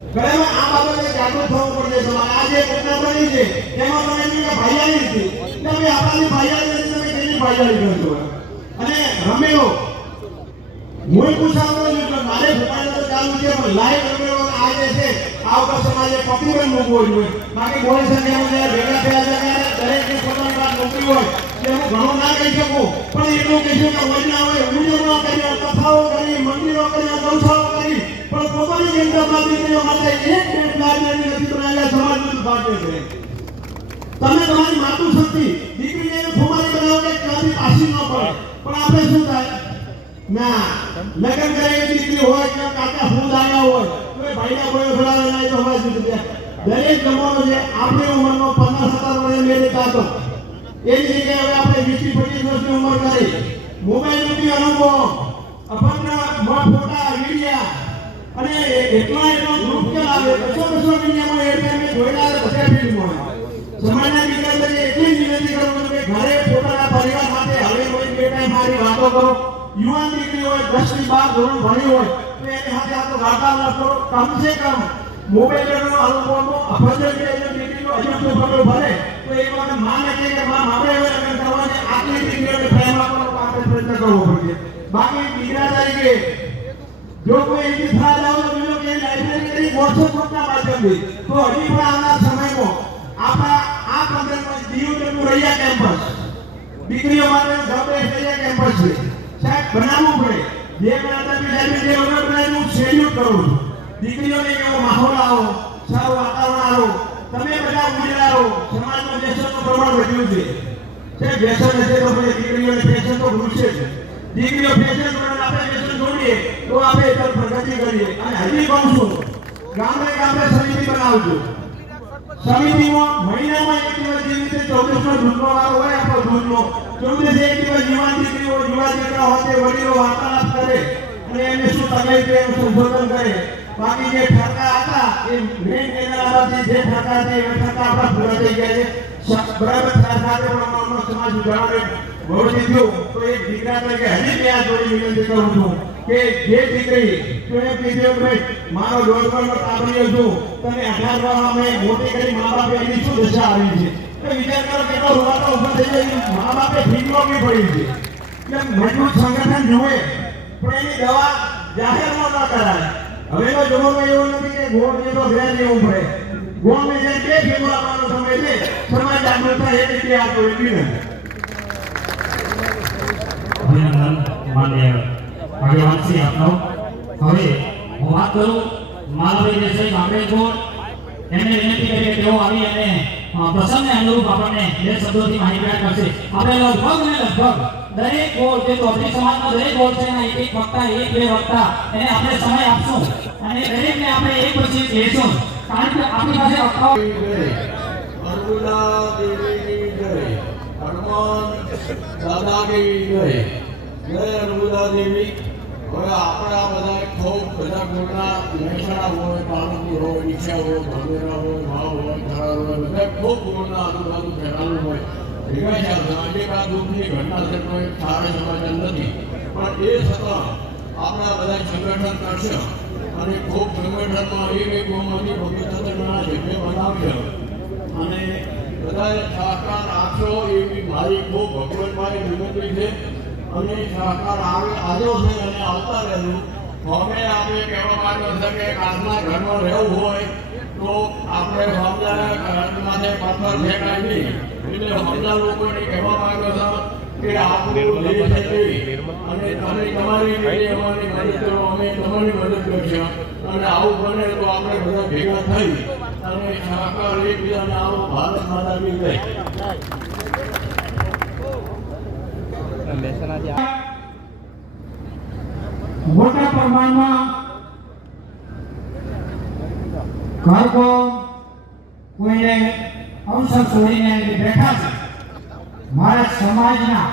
ઘરેમાં આ બાબતે જાગૃત થવું પડશે. તમારે આ જે ઘટના બની છે તેમાં તમે એમની ભાઈયારી હતી તમે આપણી ભાઈયારી હતી, તમે કેની ભાઈયારી કરશો? અને રમેલો હું પૂછાવું છું કે મારે ભોપાલ તો ચાલુ છે પણ લાઈવ રમેલો આ જે છે આ ઉપર સમાજે પ્રતિબંધ મૂકવો જોઈએ. બાકી બોલી શકે એવું છે ભેગા થયા છે દરેકની પોતાની વાત મૂકવી હોય કે હું ઘણો ના કહી શકું પણ એટલું કહીશું કે વૈના હોય ઉજવણો કરી, કથાઓ કરી, મંદિરો કરી, ગૌશાળાઓ કરી, પણ પોતાની જનતા દીકરીઓ માટે એક મિનિટ લાઈબ્રેરી નથી બનાવ્યા. સમાજનું ભાગ્ય છે. તમે તમારી માતૃશક્તિ દીકરીને ફોમારી બનાવો કે ક્યાંથી પાછી ન પડે. પણ આપણે શું થાય ના લગ્ન કરેલી દીકરી હોય કે કાકા ફૂલ આવ્યા હોય તો એ ભાઈના કોઈ ખોલાવે નહીં તો હવે દીકરી દરેક જમાનો છે આપણી ઉંમરનો 15-17 વર્ષે મેરે કાતો એની જગ્યાએ હવે આપણે 20-25 વર્ષની ઉંમર કરી મોબાઈલ નો અનુભવ અભદ્ર ફોટા વિડિયા અને એટલા ગ્રુપ ચલાવે 200 દુનિયામાં એડમેન્ટ જોયેલા બધા ફિલ્મો સમાજના દીકરા એટલી વિનંતી કરું છું કે ઘરે પોતાના પરિવાર સાથે હવે કોઈ બે ટાઈમ મારી વાતો કરો. યુવાન દીકરી હોય 10 થી 12 ધોરણ ભણી હોય તો એની સાથે આ તો વાર્તાલાપ કરો. કમસે કમ મોબાઈલનો અનુભવનો અભદ્ર દીકરીનો અજબ ફોટો ભલે તો એ મને માને કે માં આપણે હવે લગ્ન કરવાને આટલી દીકરીઓને પ્રેમ આપવાનો આપણે પ્રયત્ન કરવો પડશે. બાકી દીકરા તરીકે જો કોઈ ઇન્તિફાદ આવે તો બીજો કે લાઇબ્રેરી વોટ્સએપ ગ્રુપના માધ્યમથી તો હજી પણ આવનાર સમયમાં આપણા આ પંથકમાં જીવનું રૈયા કેમ્પસ દીકરીઓ માટે ગર્ભેશ રૈયા કેમ્પસ છે સાહેબ બનાવવું પડે. જે બનાવતા બીજા જે વગર બનાવી હું શેડ્યુલ કરું છું. દીકરીઓને એવો માહોલ આવો, સારું વાતાવરણ આવો, તમે બધા ઉજળારો. સમાજમાં વ્યસનનું પ્રમાણ વધ્યું છે. સાહેબ વ્યસન હશે તો પછી દીકરીઓને ફેશન તો ભૂલશે જ. દીકરીઓ ફેશન પ્રમાણે આપણે વ્યસન છોડીએ તો આપણે એકદમ પ્રગતિ કરીએ. અને હજી કહું છું ગામડે ગામડે સમિતિ બનાવજો. સમિતિમાં મહિનામાં એક દિવસ જેવી રીતે 24નો દૂધનો વારો હોય આપણો દૂધનો 24 એક દિવસ યુવાન દીકરીઓ યુવા દીકરા હોતે વડીલો વાર્તાલાપ કરે અને એમને શું તકલીફ છે એનું સંશોધન કરે. બાકી જે ઠરકા હતા એ મેઇન કેનાલમાંથી જે ઠરકા છે એ ઠરકા આપણા પૂરા થઈ ગયા છે. બરાબર સાથે પણ અમારો સમાજ ઉજાડે વળતી થયો તો એક દીકરા તરીકે હજી બે આ જોડી વિનંતી કરું છું કે જે દીકરી તો એ કીધું ભાઈ મારો રોજગારનો કાબરિયો છું તમે 18 વર્ષમાં મોટી કરી મા બાપે એની શું દશા આવી છે તો વિચાર કરો કેટલો રૂવાટો ઉભો થઈ જાય. મા બાપે ફીમાં બી પડી છે એટલે મજબૂત સંગઠન જોવે પણ એની દવા જાહેરમાં ન કરાય. હવેનો જમાનો એવો નથી કે ગોળ જેટલો ઘરે લેવું પડે. ગોળને જેમ બે ફીમો આપવાનો સમય છે. સમાજ જાગૃત થાય એ રીતે આ કોઈ નથી. અભિનંદન માન્ય આગેવાન શ્રી આપનો. હવે હું વાત કરું માલભાઈ દેસાઈ ગામડેકોટ એમને વિનંતી કરી કે તેઓ આવી અને પ્રસંગને અનુરૂપ આપણને બે શબ્દોથી માહિતી કરશે. આપણે લગભગ દરેક ગોળ જે ચૌધરી સમાજનો દરેક ગોળ છે એના એક વક્તા એક બે વક્તા એને આપણે સમય આપશું અને દરેકને આપણે એક પછી કહેશું કારણ કે આપણી પાસે અખાઓ અરુણા દેવીની જય, હનુમાન દાદાની જય. જય અરુણા દેવી. હવે આપણા બધા ખૂબ બધા ગુણના મહેસાણા હોય, પાલનપુર હોય, ઈચ્છા હોય, ધામેરા હોય, ભાવ હોય, ધરાર હોય, બધા ખૂબ ગુણના આજુબાજુ ફેલાવું હોય ભેગા થયા. અનેક આ દુઃખની ઘટના છે કોઈ સારા સમાચાર નથી પણ એ છતાં આપણા બધા સંગઠન કરશે અને ખૂબ સંગઠનમાં એક ગોમાંથી ભગીરથના જેટલે બનાવશે અને બધાએ સહકાર આપશો એવી મારી ખૂબ ભગવતભાઈ વિનંતી છે. અને સહકાર આવ્યો છે અને આવતા રહેવું. હવે આપણે કહેવા માંગો છે કે આજના ઘરમાં રહેવું હોય તો આપણે સમજાને માથે પથ્થર ફેંકાય નહીં. એટલે સમજા લોકોને કહેવા માંગો છો કે આપણું દેશ છે અને તમે તમારી રીતે અમારી મદદ કરો, અમે તમારી મદદ કરશું અને આવું બને તો આપણે બધા ભેગા થઈ અને સહકાર એકબીજાને આવો ભારત માતા કી જય. મોટા પ્રમાણમાં ઘરકો કોઈને અવસર છોડીને બેઠા છે. મારા સમાજના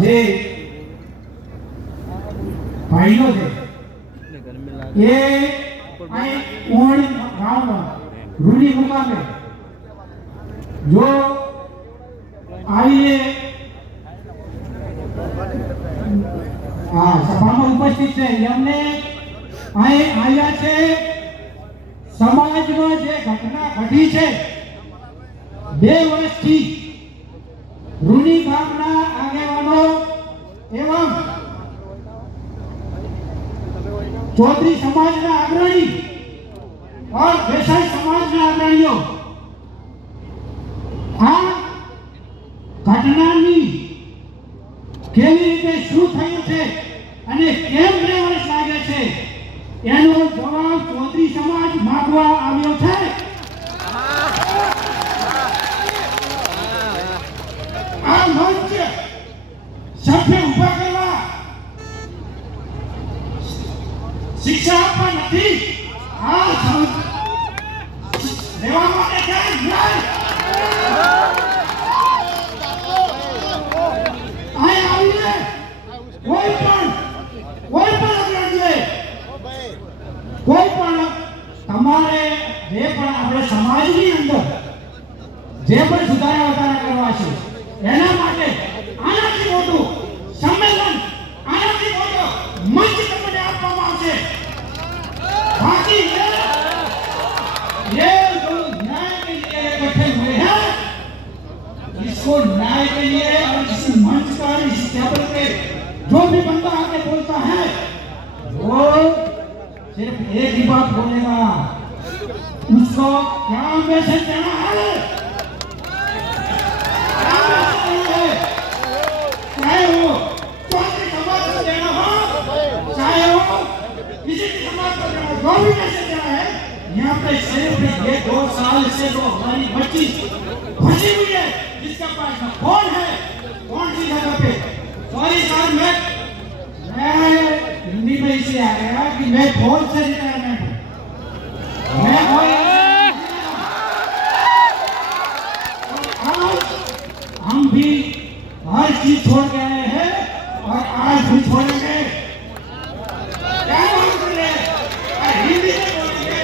જે ભાઈઓ છે એ અહીં ઉમણી ગામમાં રૂડી મુકામે જો આવીને સભામાં ઉપસ્થિત છે. એમને અહીં આવ્યા છે સમાજમાં જે ઘટના ઘટી છે 2 વર્ષથી રૂની ગામના આગેવાનો એવં चौधरी समाज ना अग्रणी और देसाई समाज ना अग्रणीओ आ घटनानी केवी रीते शुं थयुं छे अने केम 2 वर्ष लागे छे एनो जवाब चौधरी समाज मागवा आव्यो छे। आ मंच सभ्य उभा करवा शिक्षा आपवा नहीं आ लेवा माटे क्या न्याय आए आवीने कोई पण अग्रणी कोई पण तमारे जे पण आपणे समाजनी अंदर जे पण सुधारा વધારા કરવા છે એના માટે આનાથી મોટું સંમેલન આનાથી મોટો મંચ તમને આપવામાં આવશે। बाकी ये जो न्याय के लिए बैठे हुए हैं इसको न्याय के लिए और इस मंच का इस टेबल पे जो भी बंदा आके बोलता है वो सिर्फ एक ही बात बोलेगा उसको क्या मैसेज देना है चाहे वो चौधरी समाज को देना हो चाहे वो किसी भी समाज को देना जो भी मैसेज देना है यहाँ पे सिर्फ ये 2 साल से जो हमारी बच्ची फंसी हुई है जिसका पास में फोन है कौन सी जगह पे सॉरी सर मैं हिंदी में इसे आ गया कि मैं फोन से रिटायरमेंट मैं आज हम भी हर चीज छोड़ गए हैं और आज भी छोड़ेंगे। क्या बात कर रहे हैं? हिंदी में बोलेंगे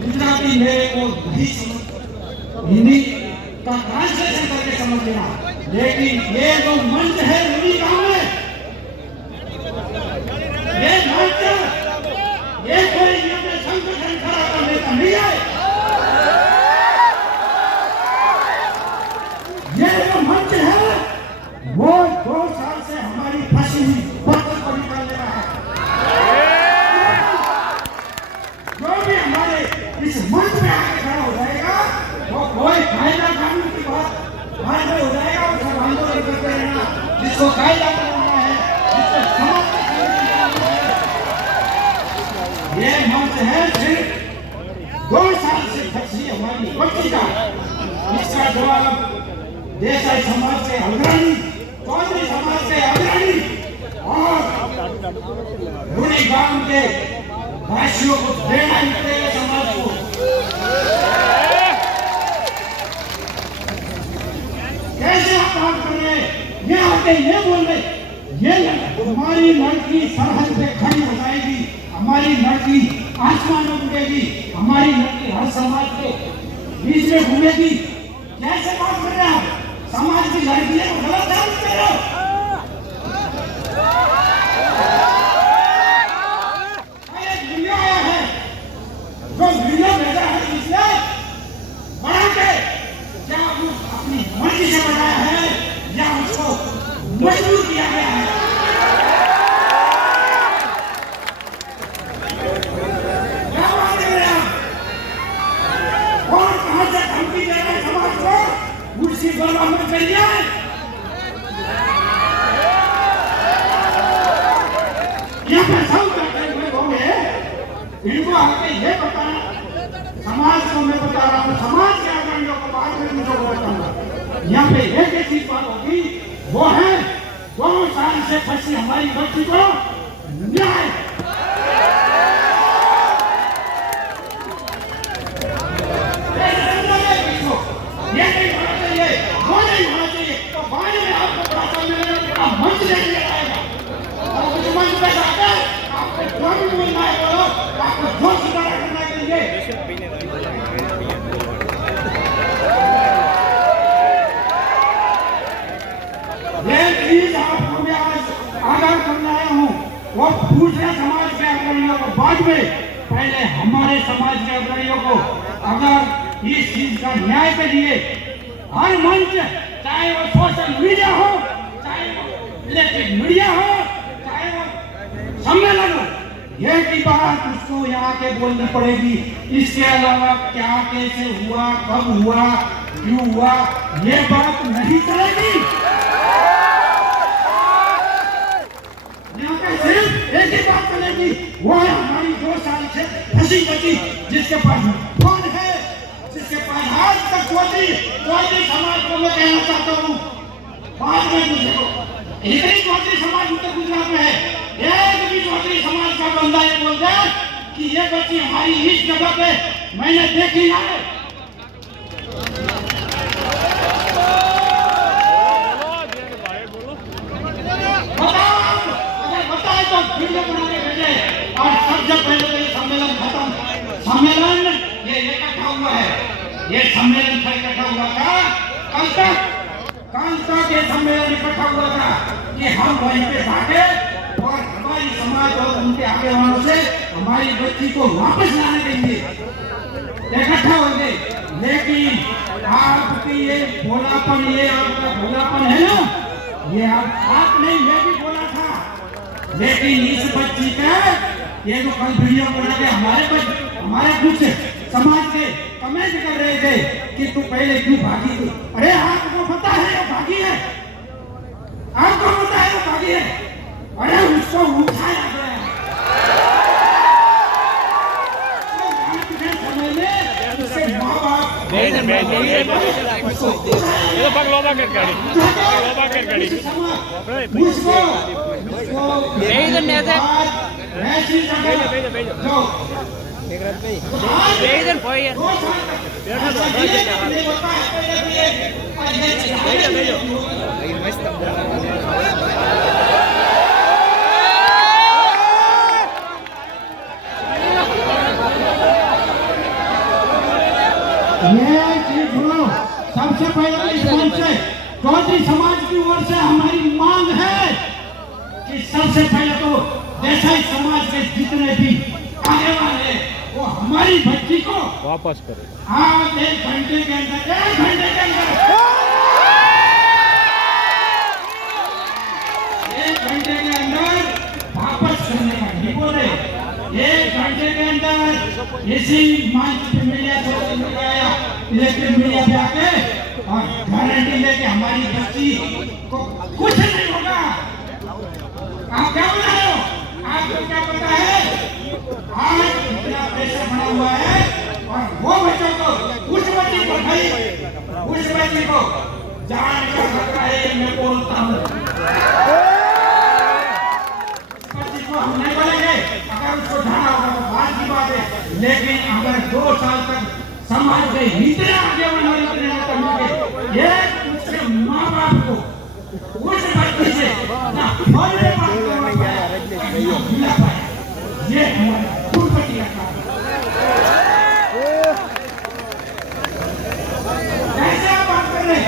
गुजराती मेरे को नहीं समझ हिंदी का ट्रांसलेशन करके समझ लेना लेकिन ये जो मंच है रूनी गांव में ये मंच ये कोई यहाँ पे संगठन खड़ा करने का नहीं है। ये जो मंच है वो 2 साल से हमारी फंसी हुई बर्तन को निकालने का है। जो भी हमारे इस मंच में आके खड़ा हो जाएगा वो कोई कायदा कानून की बात में हो जाएगा वो सब आंदोलन करते रहना जिसको कायदा बनाना है जिसको समाज का ये मंच है सिर्फ 2 साल से फंसी हमारी बच्ची का इसका जवाब देसाई समाज से अग्रणी चौधरी समाज से अग्रणी और रूनी गांव के वासियों को देना ही पड़ेगा समाज को। कैसे आप बात कर रहे हैं ये आके ये बोल रहे ये हमारी लड़की सरहद पे खड़ी हो जाएगी हमारी लड़की आसमान में उड़ेगी हमारी लड़की हर समाज के बीच में घूमेगी। कैसे बात कर रहे हैं आप समाज की लड़की है वो गलत साबित कर रहे हो। वीडियो आया है जो वीडियो भेजा है इसने बना के क्या अपनी मर्जी से बनाया है या उसको मजबूर किया गया है। क्या बात कर रहे हैं आप? कौन कहां से धमकी दे रहे हैं समाज को उसी पर अमल करिए। यहाँ पे सब बैठे हुए होंगे इनको आके ये बताना समाज को मैं बता रहा हूँ समाज के अग्रणियों को बाद में मुझे बताऊंगा। यहाँ पे एक चीज बात होगी वो है 2 साल से फंसी हमारी बच्ची को न्याय। ये नहीं होना चाहिए वो नहीं होना चाहिए तो बाद में आपको पता मिलेगा मंच नहीं आएगा और कुछ मंच पे जाकर आपको जो भी बोलना है बोलो आपको जो सुधारा करना चाहिए। ये चीज आपको मैं आज आगाह करने आया हूँ वो दूसरे समाज के अग्रणियों को बाद में पहले हमारे समाज के अग्रणियों को अगर इस चीज का न्याय के लिए हर मंच, चाहे वो सोशल मीडिया हो, चाहे वो इलेक्ट्रिक मीडिया हो, चाहे वो सम्मेलन हो, यह की बात उसको यहाँ के बोलनी पड़ेगी। इसके अलावा क्या कैसे हुआ, कब हुआ, क्यों हुआ, ये बात नहीं चलेगी। यहाँ पे सिर्फ एक ही बात चलेगी, वो है हमारी 2 साल से फंसी बची, जिसके पास फोन है, जिसके पास आज तक कोई समाज को मैं कहना चाहता हूँ, बाद में मुझे इतनी चौधरी समाज उत्तर गुजरात में है, एक भी चौधरी समाज का बंदा ये बोल जाए कि ये बच्ची हमारी इस जगह पे मैंने देखी है। बताए तो वीडियो बना के भेजे। और सबसे पहले तो ये सम्मेलन खत्म, सम्मेलन ये इकट्ठा हुआ है, ये सम्मेलन था इकट्ठा हुआ था कल तक ये सम्मेलन इकट्ठा हुआ था कि हम वहीं पे जाके और हमारी समाज और उनके आगे वालों से हमारी बच्ची को वापस लाने के लिए इकट्ठा हो गए। लेकिन आपकी ये भोलापन, ये आपका भोलापन है ना, ये आप नहीं, मैं भी बोला था, लेकिन इस बच्ची का ये जो कल वीडियो बना के हमारे कुछ समाज के कमेंट कर रहे थे कि तू पहले क्यों भागी थी। अरे आपको पता है वो भागी है, आपको पता है वो भागी है, अरे उसको उठाया गया है। समय में उसके माँ बाप सबसे पहले इस मंच से चौधरी समाज की ओर से हमारी मांग है कि सबसे पहले तो देसाई समाज के जितने भी आगे वाले वो हमारी बच्ची को वापस करें। आज 1 घंटे के अंदर, 1 घंटे के अंदर, 1 घंटे के अंदर वापस करने का नहीं बोले। 1 घंटे के अंदर इसी मंच पे media, social media, electric media पे आके और गारंटी लेके हमारी बच्ची को कुछ नहीं होगा। आप क्या बता रहे हो? आपको क्या पता है? आज इतना प्रेशर बना हुआ है और वो बच्चों को, उस बच्ची को भाई, उस बच्ची को जान का खतरा है, मैं बोलता हूँ। बच्ची को हम नहीं बोलेंगे, अगर उसको जाना होगा तो बात की बात है, लेकिन अगर 2 साल तक समाज के इतने आगे बढ़े, इतने करने ये उसके माँ बाप को उस बच्ची से ना बोलने पाए, ये हमारा दुर्भाग्य का कैसे आप बात कर रहे?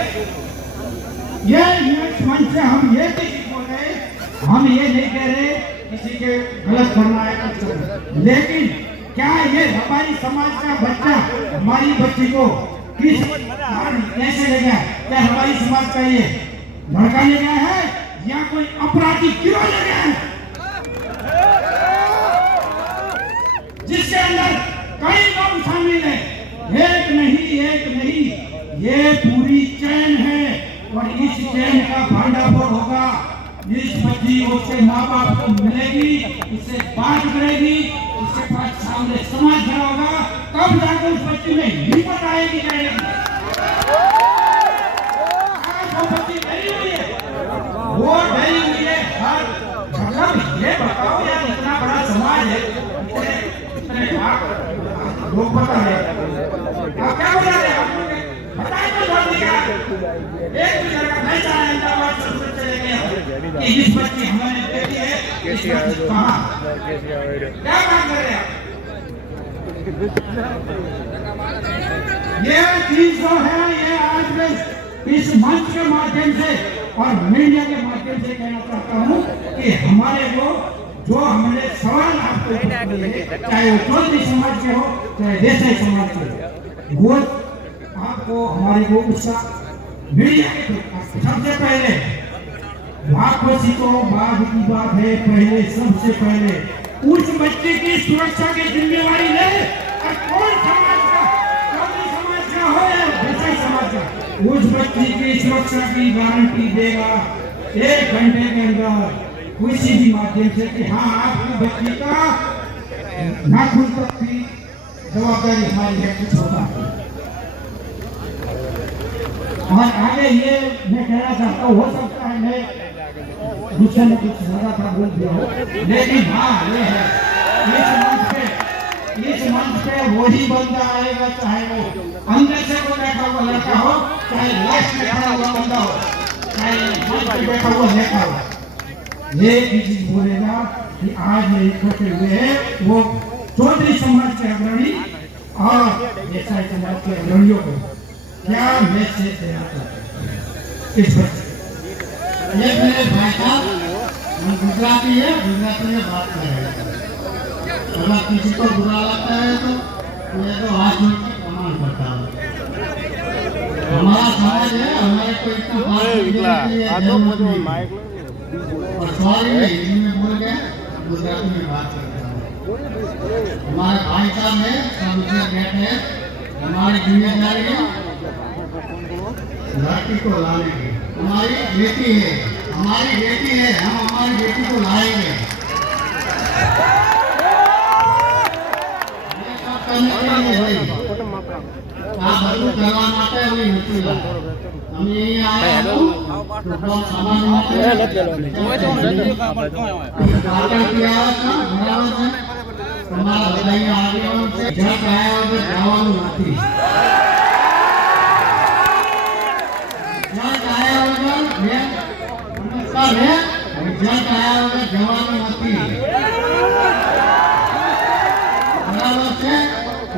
ये मंच से हम ये नहीं बोल रहे, हम ये नहीं कह रहे किसी के गलत करना है, लेकिन क्या ये हमारी समाज का बच्चा हमारी बच्ची को किस कैसे ले गया? क्या हमारी समाज का ये लड़का ले गया है या कोई अपराधी गिरोह ले गया है जिसके अंदर कई लोग शामिल हैं? एक नहीं, ये पूरी चैन है और इस चैन का भंडाफोड़ होगा। इस बच्ची उसके माँ बाप को मिलेगी, उससे बात करेगी, उसके पास सामने समाज खड़ा होगा, तब जाकर उस बच्ची में हिम्मत आएगी। वो बच्ची डरी हुई है, वो डरी हुई है। हर मतलब ये बताओ यार, इतना बड़ा समाज है, इतने लोग पता है, आप क्या बता रहे हैं? बताए तो बहुत दिया, एक भी लड़का नहीं चाहेगा कि इस बच्ची हमारी बेटी है, इस बच्ची कहाँ? क्या बात कर रहे हैं? ये चीज जो है, ये आज मैं इस मंच के माध्यम से और मीडिया के माध्यम से कहना चाहता हूँ कि हमारे को जो हमने सवाल आपको पूछे, चाहे वो चौधरी समाज के हो चाहे देसाई समाज के हो, वो आपको हमारी वो उत्साह मीडिया के थ्रू सबसे पहले भागवती को बाघ की बात है, पहले सबसे पहले उस बच्चे की सुरक्षा की जिम्मेवारी ले, और कौन समाज का, चौधरी समाज का हो या देसाई समाज का, उस बच्चे की सुरक्षा की गारंटी देगा 1 घंटे के अंदर किसी भी माध्यम से कि हाँ आपकी बच्ची का नाखून तक की जवाबदारी हमारी है, कुछ होगा। और आगे ये मैं कहना चाहता हूँ, हो सकता है मैं दूसरे में कुछ ज्यादा था बोल दिया हो, लेकिन हाँ ये है इस मंच पे वही बंदा आएगा, चाहे वो अंदर से कोई बैठा हुआ लड़का हो, चाहे लास्ट में खड़ा हुआ बंदा हो, चाहे मंच पे बैठा हुआ लड़का हो, ये भी चीज बोलेगा कि आज ये इकट्ठे हुए हैं वो चौधरी समाज के अग्रणी और देसाई समाज के अग्रणियों को क्या मैसेज देना चाहते हैं इस बच्चे। ये मेरे भाई साहब हम गुजराती है, गुजराती में बात कर रहे हैं। अगर किसी को बुरा लगता है तो मैं तो हाथ जोड़ के प्रमाण करता हूँ। हमारा समाज है, हमारे को इतना बात नहीं और सॉरी हिंदी में बोल गया, गुजराती में बात करता हूँ। हमारे भाई साहब है, सब उसमें बैठे हैं, हमारी जिम्मेदारी है लड़की को लाने की। हमारी बेटी है, हमारी बेटी है, हम हमारी बेटी को लाएंगे। ये सब करने के लिए भाई आप બધું કરવા માટે અમે નથી લાવ્યા। અમે અહીંયા આવ્યા તો बहुत सामान માટે પાટણ થી આવ્યા હતા, બરાબર છે। તમારા બધાના આગેવાનો છે, જગ આવ્યા વગર જવાનું નથી। જગ આવ્યા વગર મેં નમસ્કાર હે, જગ આવ્યા વગર જવાનું નથી, બરાબર છે।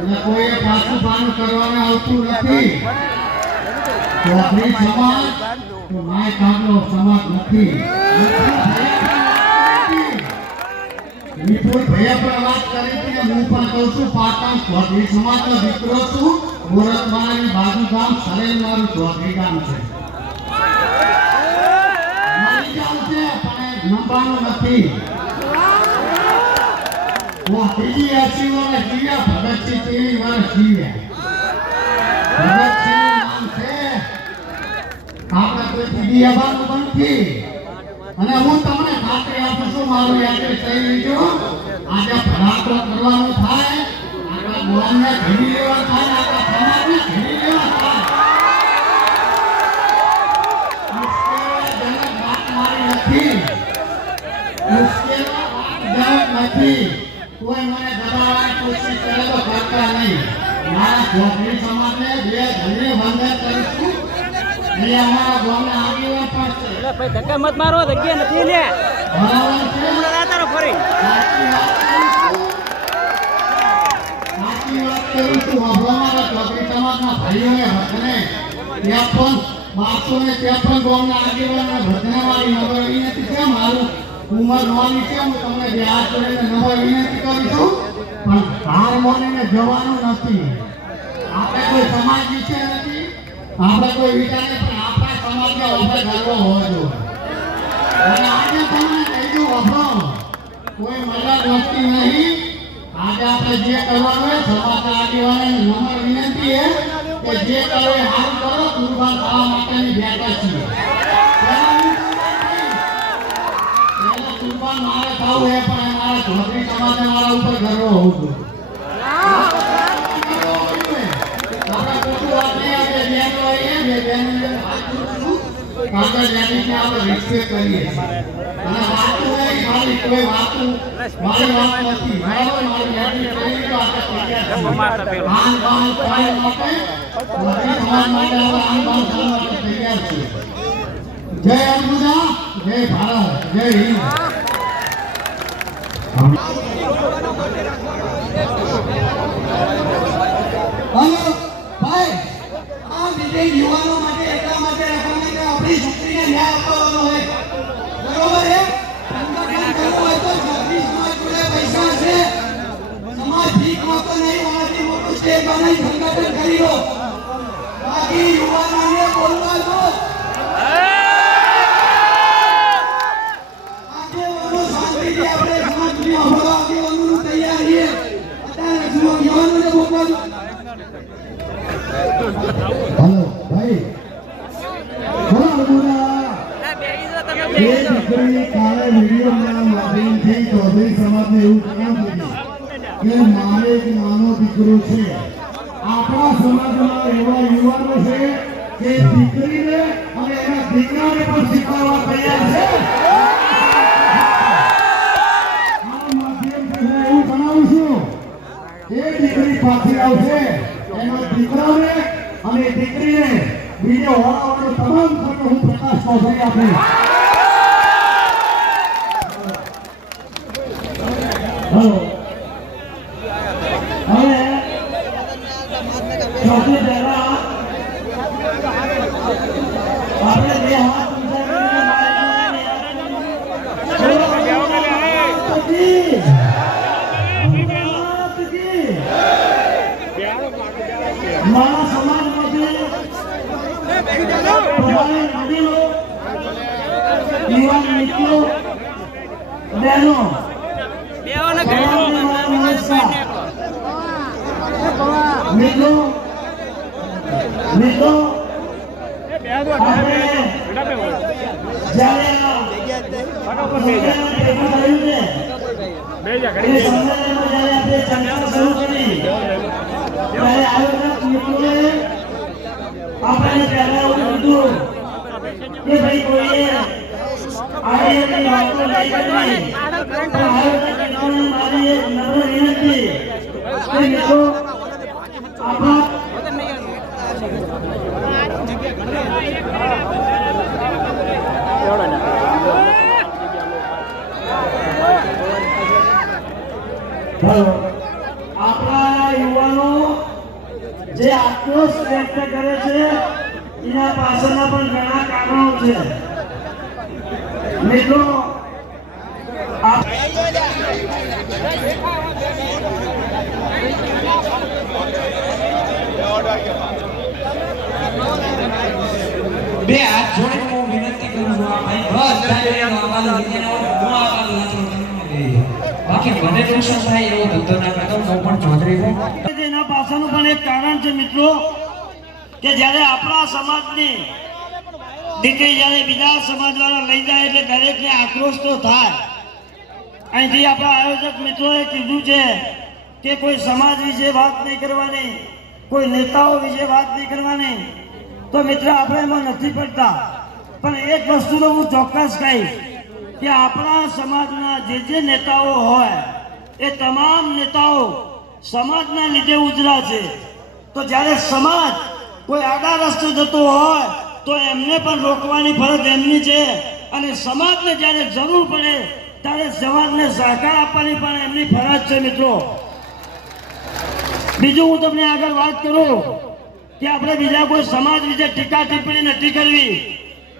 અને કોઈએ પાછું પાનું કરવાનું આવતું નથી। चौधरी समाज तो माय कामनो समाज નથી। વિપુલ ભૈયા પર વાત કરી હતી, હું પણ કહું છું પાટણ ચૌધરી સમાજનો દીકરો છું। ગોરખવાડાની બાજુ ગામ સરેલ મારું ચૌધરી ગામ છે, મારી ગામ છે પણ નંબાનું નથી। હું બીજી 80 વર્ષ જીવ્યા, ભગતસિંહ 30 વર્ષ જીવ્યા। ભગતસિંહ નામ છે, આપણે કોઈ બીજી આવવાનું નથી। અને હું તમને ખાતરી આપું છું, મારું યાત્રી થઈ લીધો, આજે ભડાકો કરવાનો થાય, આપણા ગામને ઘેરી લેવા થાય, આપણા સમાજને ઘેરી લેવા થાય। મુશ્કેલીજનક વાત મારી નથી, મુશ્કેલીજનક નથી। કોઈ મને દબાવવાની કોશિશ કરે તો કરતા નહીં। મારા ચૌધરી સમાજને 2 ઘરે વંદન કરું છું। એટલે અમારા ગામના આગેવાન પણ છે। એટલે ભાઈ ધક્કા મત મારો, જગ્યા નથી લે બરાબર છે, હમણાં રાતારો ફરી સાચી વાત કરું છું। અમારા ચૌધરી સમાજના ભાઈઓને વતને 53 ગામના આગેવાનોને વતનેવાળી નમ્ર વિનંતી છે। મારું ઉંમર નોની છે, હું તમને બે હાથ જોડીને નમ્ર વિનંતી કરું છું, પણ હાર માનીને જવાનું નથી। આપણે કોઈ સમાજ વિશે નથી, આપણે કોઈ વિચારે, પણ આપણા સમાજનો આપણે ગર્વ હોવો જોઈએ। અને આજે તમને કહી દઉં, વફરો કોઈ મજાક મસ્તી નહીં। આજે આપણે જે કરવાનું હોય, સમાજના આગેવાનોને નમ્ર વિનંતી છે કે જે કરો એ સારું કરો, કુરબાન થવા માટેની બેઠા છીએ। પહેલા કુરબાન મારે થવું એ પણ મારા ચૌધરી સમાજને મારા ઉપર ગર્વ હોવું જોઈએ। આપણે ખોટું વાત નહીં, આપણે બહેનો આવીએ, બે બહેનોને વાત કરું છું, કાગળ યાદીને આપણે રિસ્પેક્ટ કરીએ છીએ। અને વાતું નહીં, ખાલી કોઈ વાતું મારી વાત નથી, બરાબર? મારી યાદી કરી તો આપણે તૈયાર છીએ। આન બાન કોઈ માટે ચૌધરી સમાજ માટે આપણે આન બાન થવા માટે તૈયાર છીએ। જય અર્બુદા, જય ભારત, જય હિન્દ। હલો ભાઈ, આ વિજય યુવાનો માટે એટલા માટે રાખવાની કે આપણી છોકરીને ન્યાય અપાવવાનો હોય, બરોબર છે? સંગઠન કરવું હોય તો 24 તે બનાવી સંગઠન કરી લો બાકી યુવાનોને બોલવા દો આગેવાનો શાંતિથી આપણે સમાજની અભવા આગેવાનોનું તૈયાર છીએ અત્યારે યુવાનોને બોલવા દો हेलो भाई बोला बोला ये દીકરી કાલે વિડીયોના માધ્યમથી ચૌધરી સમાજને એવું કહેવું કે મારે એક નાનો દીકરો છે આપણા સમાજમાં એવા યુવાનો છે કે દીકરીને અને એના દીકરાને પણ શીખવવા તૈયાર છે આ માધ્યમથી હું એવું જણાવું છું એ દીકરી પાછી આવશે એના દીકરાને અને દીકરીને બીજો હોવાનો તમામ ખર્ચ હું પ્રકાશ ચૌધરી આપીશ हेलो હવે સૌથી પહેલા આપણે બે હાથ ઊંચા કરીને મારા સમાજમાંથી પ્રભારી વડીલો યુવાન મિત્રો બહેનો મિત્રો મિત્રો આપણે પહેલા એવું કીધું કે ભાઈ કોઈએ આયોજનની વાતો નહીં કરવી આયોજન મારી એક નમ્ર વિનંતી કે મિત્રો આપણા યુવાનો જે આક્રોશ વ્યક્ત કરે છે એના પાછળના પણ ઘણા કારણો છે મિત્રો બે હાથ જોડીને હું વિનંતી કરું છું આ ભાઈ બાકી મને નુકસાન થાય એવો ધંધો ના કરતો હું પણ ચૌધરી છું એના પાછળનું પણ એક કારણ છે મિત્રો કે જ્યારે આપણા સમાજની દીકરી જ્યારે બીજા સમાજવાળા લઈ જાય એટલે દરેકને આક્રોશ તો થાય અહીંથી આપણા આયોજક મિત્રોએ કીધું છે કે કોઈ સમાજ વિશે વાત નહીં કરવાની કોઈ નેતાઓ વિશે વાત નહીં કરવાની તો મિત્ર આપણે એમાં નથી પડતા પણ એક વસ્તુનો હું ચોક્કસ કહીશ કે આપણા સમાજના જે નેતાઓ હોય એ તમામ નેતાઓ સમાજના લીધે ઉજળા છે તો જ્યારે સમાજ કોઈ આડા રસ્તે જતો હોય તો એમને પણ રોકવાની ફરજ એમની છે અને સમાજને જ્યારે જરૂર પડે ત્યારે સમાજને સહકાર આપવાની પણ એમની ફરજ છે મિત્રો બીજું હું તમને આગળ વાત કરું કે આપણે બીજા કોઈ સમાજ વિશે ટીકા ટિપ્પણી નથી કરવી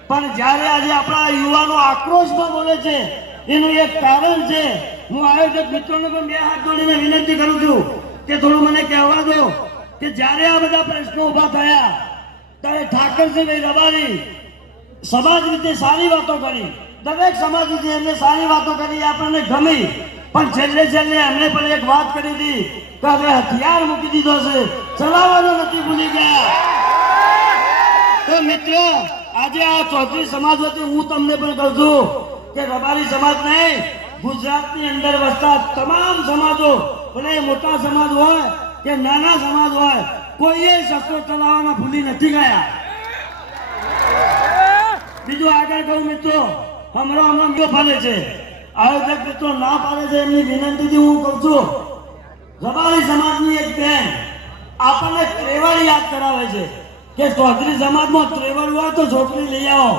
પણ જ્યારે આજે આપણા યુવાનો આક્રોશમાં બોલે છે એનું એક કારણ છે હું આયોજક મિત્રોને પણ બે હાથ જોડીને વિનંતી કરું છું કે થોડું મને કહેવા દો કે જ્યારે આ બધા પ્રશ્નો ઊભા થયા ત્યારે ઠાકરસિંહભાઈ રબારી સમાજ વિશે સારી વાતો કરી દરેક સમાજ વિશે એમને સારી વાતો કરી આપણને ગમી પણ છેલ્લે એમને પણ એક વાત કરી હતી કે હવે હથિયાર મૂકી દીધો છે ચલાવવાનો નથી ભૂલી ગયા તો મિત્રો આજે આ ચૌધરી સમાજ વતી હું તમને પણ કહું છું કે રબારી સમાજ નહીં ગુજરાતની અંદર વસતા તમામ સમાજો ભલે મોટા સમાજ હોય કે નાના સમાજ હોય કોઈએ શસ્ત્રો ચલાવવાના ભૂલી નથી ગયા બીજું આગળ કહું મિત્રો હમણાં ફાલે છે આયોજક મિત્રો ના પાડે છે એમની વિનંતીથી હું કહું છું રબારી સમાજની એક બેન આપણને ત્રેવડ યાદ કરાવે છે કે ચૌધરી સમાજમાં ત્રેવડ હોય તો છોકરી લઈ આવો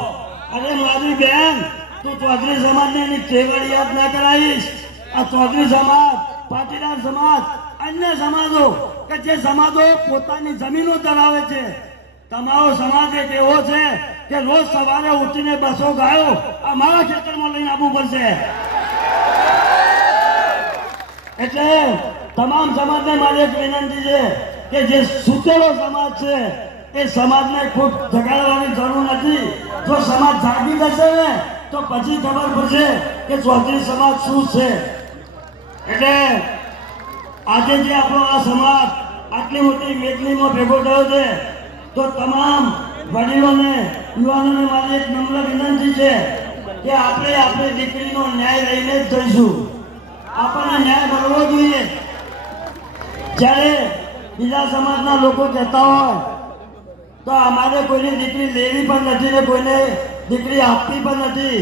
અરે મારી બેન તું ચૌધરી સમાજને એની ત્રેવડ યાદ ના કરાવીશ આ ચૌધરી સમાજ પાટીદાર સમાજ અન્ય સમાજો કે જે સમાજો પોતાની જમીનો ધરાવે છે તમારો સમાજ એક એવો છે કે રોજ સવારે ઉઠીને 200 ગાયો અમારા ખેતરમાં લઈને આવવું પડશે એટલે તમામ સમાજને મારી એક વિનંતી છે કે જે સૂતેલો સમાજ છે એ સમાજને ખૂબ જગાડવાની જરૂર નથી. જો સમાજ જાગી જશે ને તો પછી ખબર પડશે કે ચૌધરી સમાજ શું છે. એટલે આજે જે આપણો આ સમાજ આટલી મોટી મેદનીમાં ભેગો થયો છે તો તમામ વડીલોને યુવાનોને મારી એક નમ્ર વિનંતી છે કે આપણે આપણી દીકરીનો ન્યાય લઈને જ જઈશું. આપણને ન્યાય મળવો જોઈએ. જ્યારે બીજા સમાજના લોકો કહેતા હોય તો અમારે કોઈની દીકરી લેવી પણ નથી ને કોઈને દીકરી આપવી પણ નથી,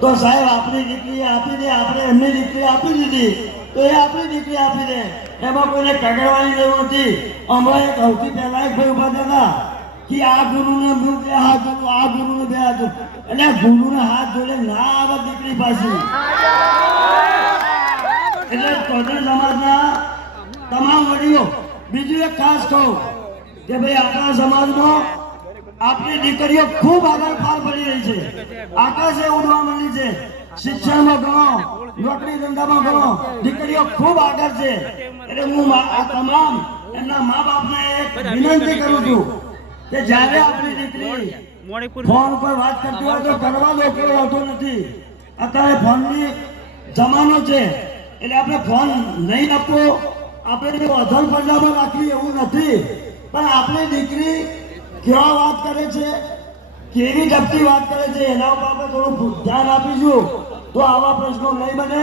તો સાહેબ આપણી દીકરી આપી દે. આપણે એમની દીકરી આપી દીધી તો એ આપણી દીકરી આપી દે. એમાં કોઈને કગડવાની જરૂર નથી. હમણાં એક સૌથી પહેલા એક ભાઈ ઉભા હતા કે આ ગુરુને બે હાથ જોડું, આ ગુરુને બે હાથ જોડું. એટલે ગુરુને હાથ જોડે ના આવે દીકરી પાછી. એટલે ચૌધરી સમાજના તમામ વડીલો બીજું એક ખાસ કહું કે ભાઈ આપણા સમાજમાં આપણી દીકરીઓ ખૂબ આગળ પાર પડી રહી છે. આકાશે ઉડવા માંડી છે. શિક્ષણમાં ગણો, નોકરી ધંધામાં ગણો, દીકરીઓ ખૂબ આગળ છે. એટલે હું આ તમામ એમના મા બાપને એક વિનંતી કરું છું કે જ્યારે આપણી દીકરી ફોન પર વાત કરતી હોય તો કરવા દો, કોઈ હોતો નથી. અત્યારે ફોનની જમાનો છે એટલે આપણે ફોન નહીં આપવો, આપણે અધલ પડદામાં રાખવી એવું નથી. પણ આપણી દીકરી કેવા વાત કરે છે, કેવી ઝપટી વાત કરે છે એના ઉપર આપણે થોડું ધ્યાન આપીશું તો આવા પ્રશ્નો નહીં બને.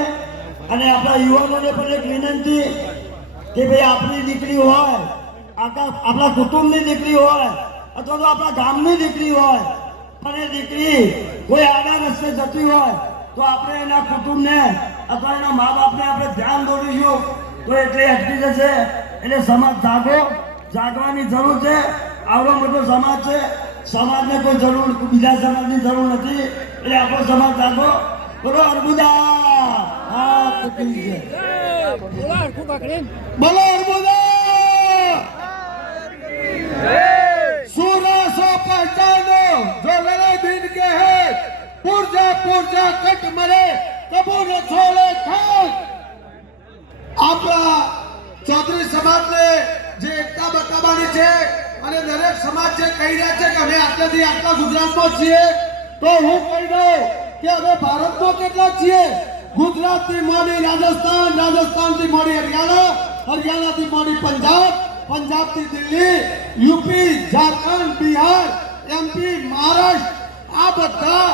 અને આપણા યુવાનોને પણ એક વિનંતી કે ભાઈ આપણી દીકરી હોય, આપણા કુટુંબની દીકરી હોય અથવા તો આપણા ગામની દીકરી હોય, પણ એ દીકરી કોઈ આડા રસ્તે જતી હોય તો આપણે એના કુટુંબને અથવા એના મા બાપને આપણે ધ્યાન દોરીશું તો એટલે અટકી જશે. એટલે સમાજ જાગો, જાગવાની જરૂર છે. આવડો મોટો સમાજ છે, સમાજને કોઈ જરૂર બીજા સમાજની જરૂર નથી. એટલે આપણો સમાજ જાગો. બોલો અર્બુદા. હા પકડી છે. બોલો અર્બુદા. सूरज सो पहचानो जो लड़े दिन के है, पुरजा पुरजा कट मरे कबू न छोड़े खाक. આપણા ચૌધરી સમાજને જે એકતા બતાવવાની છે અને દરેક સમાજ જે કહી રહ્યા છે કે અમે આટલાથી આટલા ગુજરાતમાં છીએ, તો હું કહી દઉં કે અમે ભારતમાં કેટલા છીએ. ગુજરાતથી માંડી રાજસ્થાન, રાજસ્થાનથી માંડી હરિયાણા, હરિયાણાથી માંડી પંજાબ, પંજાબથી દિલ્હી, યુપી, ઝારખંડ, બિહાર, એમપી, મહારાષ્ટ્ર, આ બધા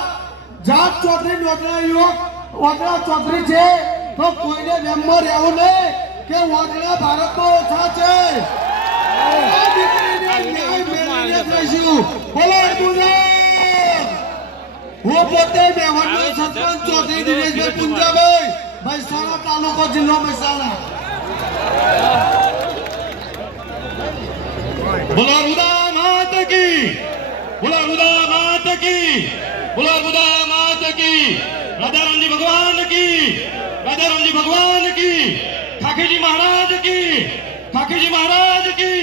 જાત ચૌધરી વગડા ચૌધરી છે. તો કોઈને વેમમાં રહેવું નહીં કે વગડા ભારતમાં ઓછા છે. આ દીકરીને ન્યાય મેળવીને જઈશું. બોલો અર્બુદા. હું પોતે મેવાડનો સરપંચ ચૌધરી દિનેશભાઈ પુંજાભાઈ, મહેસાણા તાલુકો, જિલ્લો મહેસાણા. बोलो रुदा मात की, बोलो रुदा मात की, बोलो रुदा मात की. राजा रामजी भगवान की, राजा रामजी भगवान की. ठाकीरजी महाराज की, ठाकीरजी महाराज की.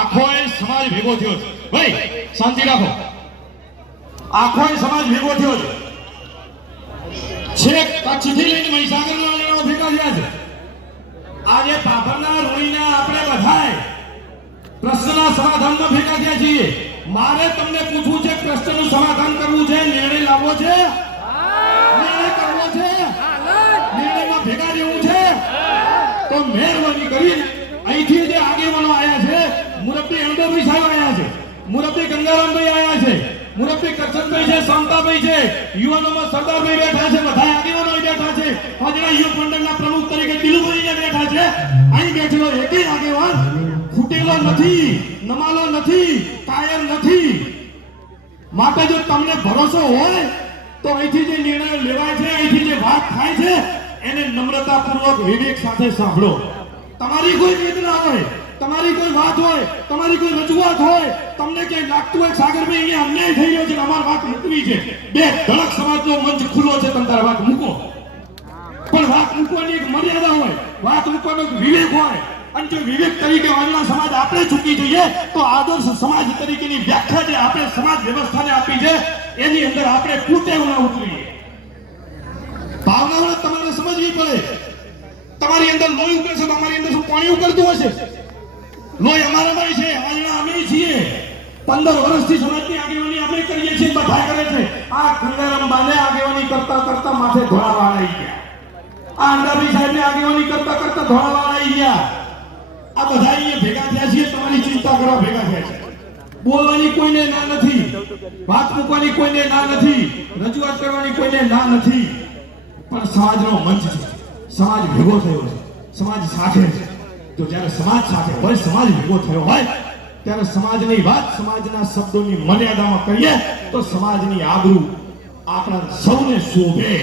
आखो समाज भेगो थयो છે. ભાઈ શાંતિ રાખો. આખો સમાજ ભેગો થયો છે. છેક કચ્છથી લઈને મહીસાગરના લેવાનો ભેગા થયા છે. આજે પાપરના રોઈના આપણે બધાય પ્રશ્નના સમાધાનમાં ભેગા થયા છીએ. મારે તમને પૂછવું છે, પ્રશ્નનું સમાધાન કરવું છે, નિર્ણય લાવવો છે, નિર્ણય કરવો છે, નિર્ણયમાં ભેગા રહેવું છે. તો મહેરબાની કરી અહીંથી જે આગેવાનો આવ્યા છે, મુરબ્બી એન્ડોભાઈ સાહેબ આવ્યા છે, મુરબ્બી ગંગારામભાઈ આવ્યા છે, મુરબ્બી કરશનભાઈ છે, શાંતાભાઈ છે, યુવાનોમાં સરદારભાઈ બેઠા છે, બધા આગેવાનો બેઠા છે, આજના યુવક મંડળના પ્રમુખ તરીકે દિલુભાઈ બેઠા છે. અહીં બેઠેલો એકેય આગેવાન ખૂટેલો નથી, નમાલો નથી, કાયમ નથી. માટે જો તમને ભરોસો હોય તો અહીંથી જે નિર્ણયો લેવાય છે, અહીંથી જે વાત થાય છે એને નમ્રતાપૂર્વક વિવેક સાથે સાંભળો. તમારી કોઈ વેદના હોય, તમારી કોઈ વાત હોય, તમારી કોઈ રજૂઆત હોય, તમને ક્યાંય લાગતું હોય સાગરભાઈ અહીંયા અન્યાય થઈ રહ્યો છે, અમારી વાત મૂકવી છે, બે ધડક સમાજનો મંચ ખુલ્લો છે, તમે તારી વાત મૂકો. પણ વાત મૂકવાની એક મર્યાદા હોય, વાત મૂકવાનો એક વિવેક હોય. અને જો વિવેક તરીકે વાંગલા સમાજ આપણે ચૂકી જઈએ તો આદર્શ સમાજ તરીકેની વ્યાખ્યા જે આપણે સમાજ વ્યવસ્થાને આપી છે એની અંદર આપણે કૂટેવ ના ઉતરીએ. ભાવનાઓ તમારે સમજવી પડે. તમારી અંદર લોહી ઉકળે છે, તમારી અંદર શું પાણી ઉકળતું હશે? લોહી અમારામાં છે, આજના અમે છીએ. 15 વર્ષથી સમાજની આગેવાની અમે કરીએ છીએ, બધા કરે છે. આ ગંગારામ બાને આગેવાની કરતા કરતા માથે ધોળાવાળ આવી ગયા. આ અંડાભી સાહેબને આગેવાની કરતા કરતા ધોળાવાળ આવી ગયા. આ બધા અહીંયા ભેગા થયા છીએ, તમારી ચિંતા કરવા ભેગા થયા છે. બોલવાની કોઈને ના નથી, વાત મૂકવાની કોઈને ના નથી, રજૂઆત કરવાની કોઈને ના નથી, પણ સમાજનો મંચ છે, સમાજ ભેગો થયો છે, સમાજ સાથે છે. તો જ્યારે સમાજ સાથે હોય, સમાજ ભેગો થયો હોય, ત્યારે સમાજની વાત, સમાજના શબ્દોની મર્યાદામાં કરીએ તો સમાજની આબરૂ આપણા સૌને શોભે,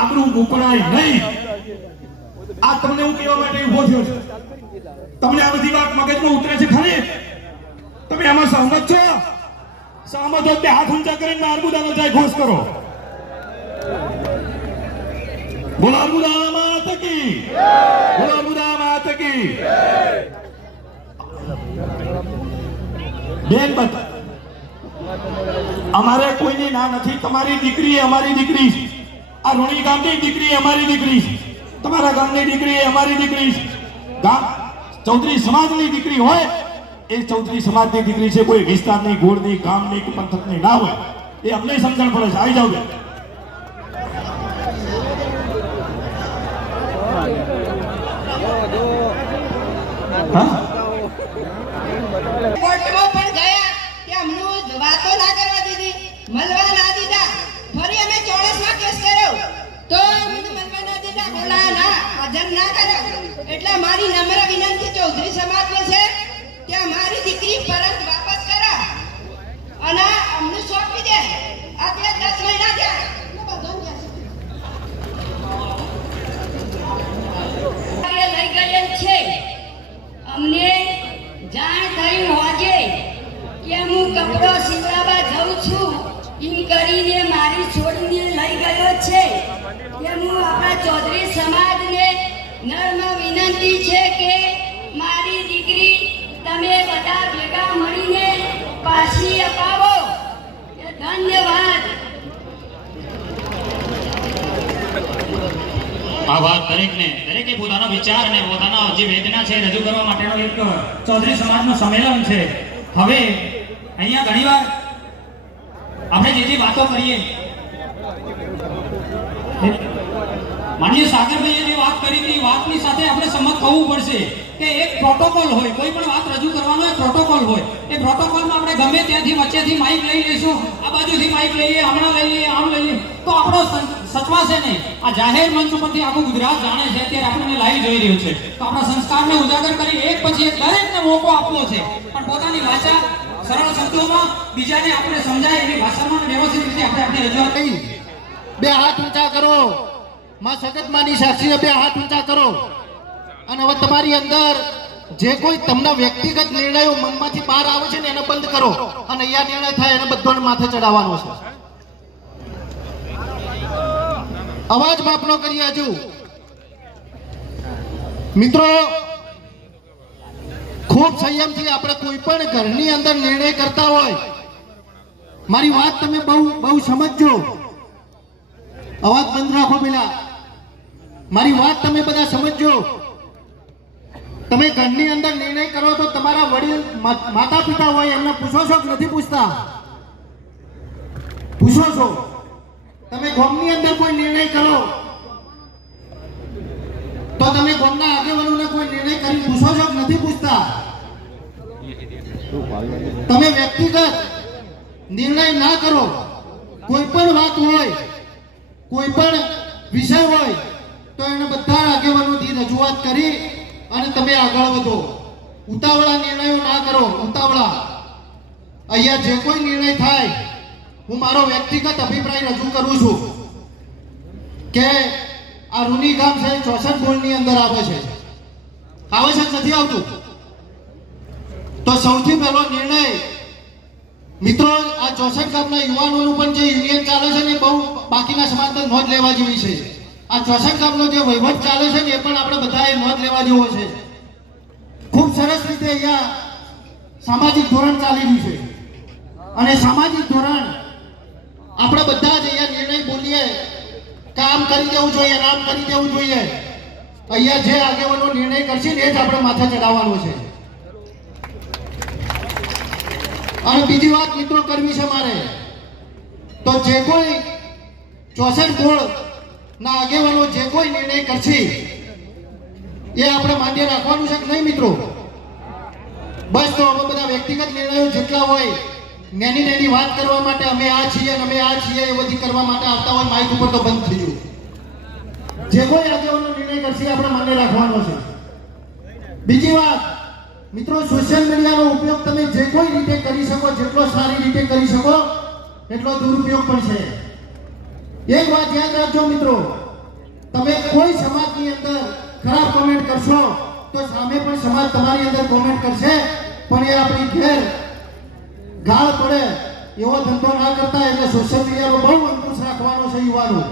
આબરૂ ઉપડાય નહીં. આ તમને હું કહેવા માટે ઉભો થયો છું. તમને આ બધી વાત મગજમાં ઉતરે છે ખરી? તમે આમાં સહમત છો? સહમત હો તે હાથ ઊંચા કરીને અર્બુદાનો જય ઘોષ કરો. બોલો અર્બુદા માત કી, બોલો અર્બુદા માત કી. બેન બતા, અમારે કોઈની ના નથી. તમારી દીકરી એ અમારી દીકરી છે. આ રોણી ગામની દીકરી એ અમારી દીકરી છે. તમારા ગામની દીકરી એ અમારી દીકરી છે. ગામ ચૌધરી સમાજની દીકરી હોય એ ચૌધરી સમાજની દીકરી છે. કોઈ વિસ્તારની, ગોળની, ગામની કે પંથકની ના હોય. એ અમને સમજણ પડે છે. આવી જાવ બેન. કોર્ટમાં પણ ગયા કે અમનું વાતો ના કરવા દીધી, મળવા ના દીધા. ફરી અમે 24 કેસ કર્યો તો અમને મળવા ના દીધા, બોલાયા ના, હાજર ના કર્યો. એટલે મારી નમ્ર વિનંતી ચૌધરી સમાજને છે કે અમારી દીકરી પરત વાપસ કરા અને અમને સોંપી દે. આ 10 મહિના થયા. લઈ ગયેલ છે. અમને જાણ કરી હોજે કે હું કપડો સીવડાવવા જાઉં છું એમ કરીને મારી છોડીને લઈ ગયો છે. કે હું આપણા ચૌધરી સમાજને નર્મ વિનંતી છે કે મારી દીકરી તમે બધા ભેગા મળીને પાછી અપાવો. ધન્યવાદ. આ વાત દરેકે પોતાનો વિચાર અને પોતાના જે વેદના છે રજૂ કરવા માટેનો એક ચૌધરી સમાજનું સંમેલન છે. હવે અહીંયા ઘણીવાર આપણે જે વાતો કરીએ, માનીય સાગરભાઈએ જે વાત કરી હતી, વાતની સાથે આપણે સંમત થવું પડશે કે એક પ્રોટોકોલ હોય, કોઈ પણ વાત રજૂ કરવાનો એક પ્રોટોકોલ હોય. એ પ્રોટોકોલમાં આપણે ગમે ત્યાંથી વચ્ચેથી માઇક લઈ લઈશું, આ બાજુથી માઇક લઈએ, હમણાં લઈએ, આમ લઈએ, તો આપણો સચવાશે નહીં. આ જાહેર મંચ ઉપરથી આખું ગુજરાત જાણે છે, અત્યારે આપણને લાઈવ જોઈ રહ્યું છે. તો આપણા સંસ્કારને ઉજાગર કરી એક પછી એક દરેકને મોકો આપવો છે, પણ પોતાની ભાષા સરળ શબ્દોમાં બીજાને આપણે સમજાય એવી ભાષામાં વ્યવસ્થિત રીતે આપણે આપણી રજૂઆત કરી. બે હાથ ઊંચા કરો. માં સગતમાની સાક્ષીએ બે હાથ ઊંચા કરો. અને હવે તમારી અંદર જે કોઈ તમને વ્યક્તિગત નિર્ણયો મનમાંથી બહાર આવે છે ને એને બંધ કરો, અને અહીંયા નિર્ણય થાય એને બધાને માથે ચડાવવાનો છે. અવાજ માપનો કરીએ. હજુ મિત્રો, ખૂબ સંયમથી આપણે કોઈ પણ ઘરની અંદર નિર્ણય કરતા હોય, મારી વાત તમે બહુ સમજજો. અવાજ બંધ રાખો પેલા. મારી વાત તમે બધા સમજજો. તમે ઘરની અંદર નિર્ણય કરો તો તમારા વડીલ માતા પિતા હોય એમને પૂછો છો કે નથી પૂછતા? પૂછો છો. તમે ગામની અંદર કોઈ નિર્ણય કરો તો તમે ગામના આગેવાનોને કોઈ નિર્ણય કરી પૂછો છો કે નથી પૂછતા? તમે વ્યક્તિગત નિર્ણય ના કરો. કોઈ પણ વાત હોય, કોઈ પણ વિષય હોય તો એને બધા આગેવાનોથી રજૂઆત કરી અને તમે આગળ વધો. ઉતાવળા નિર્ણયો ના કરો. ઉતાવળા અહીંયા જે કોઈ નિર્ણય થાય, હું મારો વ્યક્તિગત અભિપ્રાય રજૂ કરું છું કે આ રૂની ગામ છે 64 બોર્ડની અંદર આવે છે કે નથી આવતું? તો સૌથી પહેલો નિર્ણય મિત્રો, આ 64 ગામના યુવાનોનું પણ જે યુનિયન ચાલે છે ને બહુ બાકીના સમાજને નોંધ લેવા જેવી છે. આ 64 ગામનો જે વહીવટ ચાલે છે ને એ પણ આપણે બધાએ નોંધ લેવા જેવો છે. ખૂબ સરસ રીતે અહીંયા સામાજિક ધોરણ ચાલી રહ્યું છે, અને સામાજિક ધોરણ આપણે બધા જ અહીંયા નિર્ણય બોલીએ કે આમ કરી દેવું જોઈએ, આમ કરી દેવું જોઈએ. અહીંયા જે આગેવાનો નિર્ણય કરશે ને એ જ આપણે માથે ચડાવવાનો છે. અને બીજી વાત મિત્રો કરવી છે મારે, તો જે કોઈ 64 ગોળ ના આગેવાનો જે કોઈ નિર્ણય કરશે એ આપણે માન્ય રાખવાનું છે કે નહીં મિત્રો? બસ તો હવે બધા વ્યક્તિગત નિર્ણયો જેટલા હોય નાની વાત કરવા માટે અમે આ છીએ અને અમે આ છીએ એ બધી કરવા માટે આવતા હોય માઇક ઉપર તો બંધ થઈ ગયું. જે કોઈ આગેવાનો નિર્ણય કરશે આપણે માન્ય રાખવાનો છે. બીજી વાત મિત્રો, સોશિયલ મીડિયાનો ઉપયોગ તમે જે કોઈ રીતે કરી શકો, જેટલો સારી રીતે કરી શકો એટલો દુરુપયોગ પણ છે. એક વાત યાદ રાખજો મિત્રો, તમે કોઈ સમાજની અંદર ખરાબ કોમેન્ટ કરશો તો સામે પણ સમાજ તમારી અંદર કોમેન્ટ કરશે, પણ એ આપણી ઘેર ગાળ પડે એવો ધંધો ના કરતા. એટલે સોશિયલ મીડિયાનો બહુ અંકુશ રાખવાનો છે યુવાનો.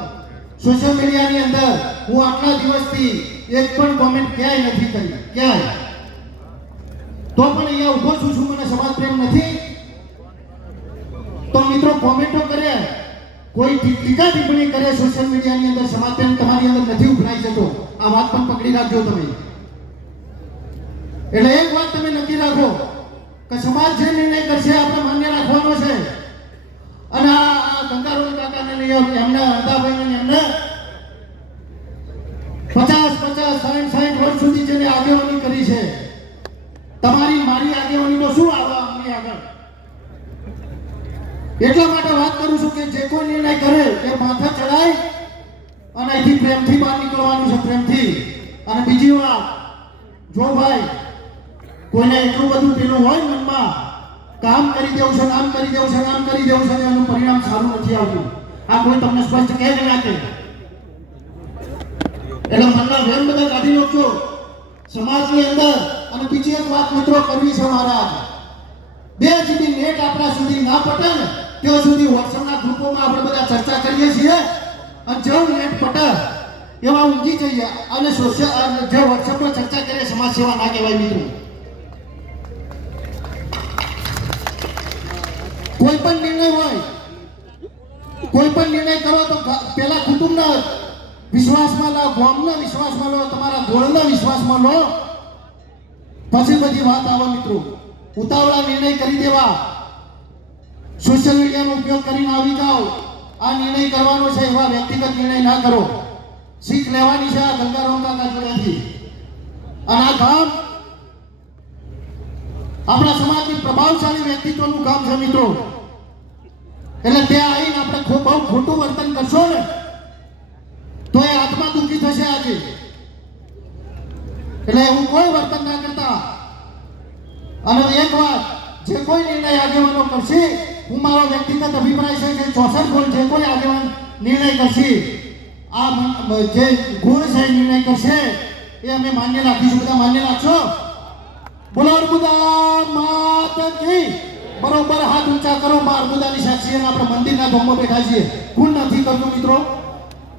સોશિયલ મીડિયાની અંદર હું આટલા દિવસથી એક પણ કોમેન્ટ ક્યાંય નથી કરી, ક્યાંય. તો પણ અહીંયા ઊભો છું, મને સમાજ પ્રેમ નથી તો મિત્રો કોમેન્ટો કરે, કોઈ ટીકા ટિપ્પણી કરે સોશિયલ મીડિયાની અંદર, સમાજ પ્રેમ તમારી અંદર નથી ઉભરાઈ જતો. આ વાત પણ પકડી રાખજો તમે. એટલે એક વાત તમે નક્કી રાખો કે સમાજ જે નિર્ણય કરશે આપણે માન્ય રાખવાનો છે. અને આ ગંગારોલ કાકાને લઈ એમને અર્ધાભાઈને એમને 50 60 વર્ષ સુધી જેને આગેવાની કરી છે, તમારી મારી આગેવાની તો શું આવવા અમને આગળ? એટલા માટે વાત કરું છું કે જે કોઈ નિર્ણય કરે એ માથે ચડાય અને અહીંથી પ્રેમથી બહાર નીકળવાનું છે, પ્રેમથી. અને બીજી વાત, જો ભાઈ કોઈને એટલું બધું પેલું હોય મનમાં, કામ કરી દેવું છે, નામ કરી દેવું છે, નામ કરી દેવું છે, એનું પરિણામ સારું નથી આવતું. આ કોઈ તમને સ્પષ્ટ કહે જ ના કે. એટલે મનના વેર બધા કાઢી નાખજો સમાજની અંદર. અને બીજી એક વાત મિત્રો કરવી છે મારા, 2 GB નેટ આપણા સુધી ના પટે ને ત્યાં સુધી વોટ્સએપના ગ્રુપોમાં આપણે બધા ચર્ચા કરીએ છીએ, અને જેવું નેટ પટે એવા ઊંઘી જઈએ. અને સોશિયલ જે વોટ્સએપમાં ચર્ચા કરીએ સમાજ સેવા ના કહેવાય મિત્રો. કોઈ પણ નિર્ણય હોય, કોઈ પણ નિર્ણય કરો તો પેલા કુટુંબના વિશ્વાસમાં લો, ગામના વિશ્વાસમાં લો, તમારા ગોળના વિશ્વાસમાં લો, પછી બધી વાત આવે મિત્રો. ઉતાવળા નિર્ણય કરી દેવા, સોશિયલ મીડિયાનો ઉપયોગ કરીને આવી જાઓ, આ નિર્ણય કરવાનો છે એવા વ્યક્તિગત નિર્ણય ના કરો. શીખ લેવાની છે આ ગંગારામ કાકા જોડેથી. અને આ ગામ આપણા સમાજની પ્રભાવશાળી વ્યક્તિત્વનું કામ છે મિત્રો. એટલે ત્યાં આવીને આપણે બહુ ખોટું વર્તન કરશો ને તો એ આત્મા દુઃખી થશે આજે. એટલે એવું કોઈ વર્તન ના કરતા. અને એક વાત, જે કોઈ નિર્ણય આગેવાનો કરશે, હું મારો વ્યક્તિગત અભિપ્રાય છે કે 64 ગોળ જે કોઈ આગેવાન નિર્ણય કરશે, આ જે ગુણ છે નિર્ણય કરશે એ અમે માન્ય રાખીશું. બધા માન્ય રાખશો? બોલો અર્બુદા માત કી. બરોબર હાથ ઊંચા કરો. અર્બુદાની સાક્ષી આપણે મંદિરના ધોમમાં બેઠા છીએ. કોણ નથી કરતું મિત્રો?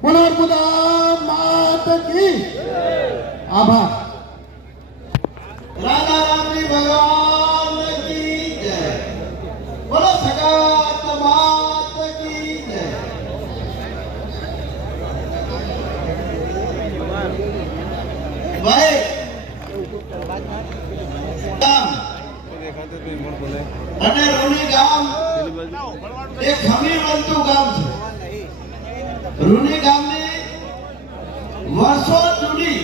બોલો અર્બુદા માત કી. આભાર. રાધા રામજી ભગવાન કી જય. બોલો સગાત માત કી જય. ભાઈ અને રૂની ગામ એ ખમીર બનતું ગામ છે. રૂની ગામની વર્ષો જૂની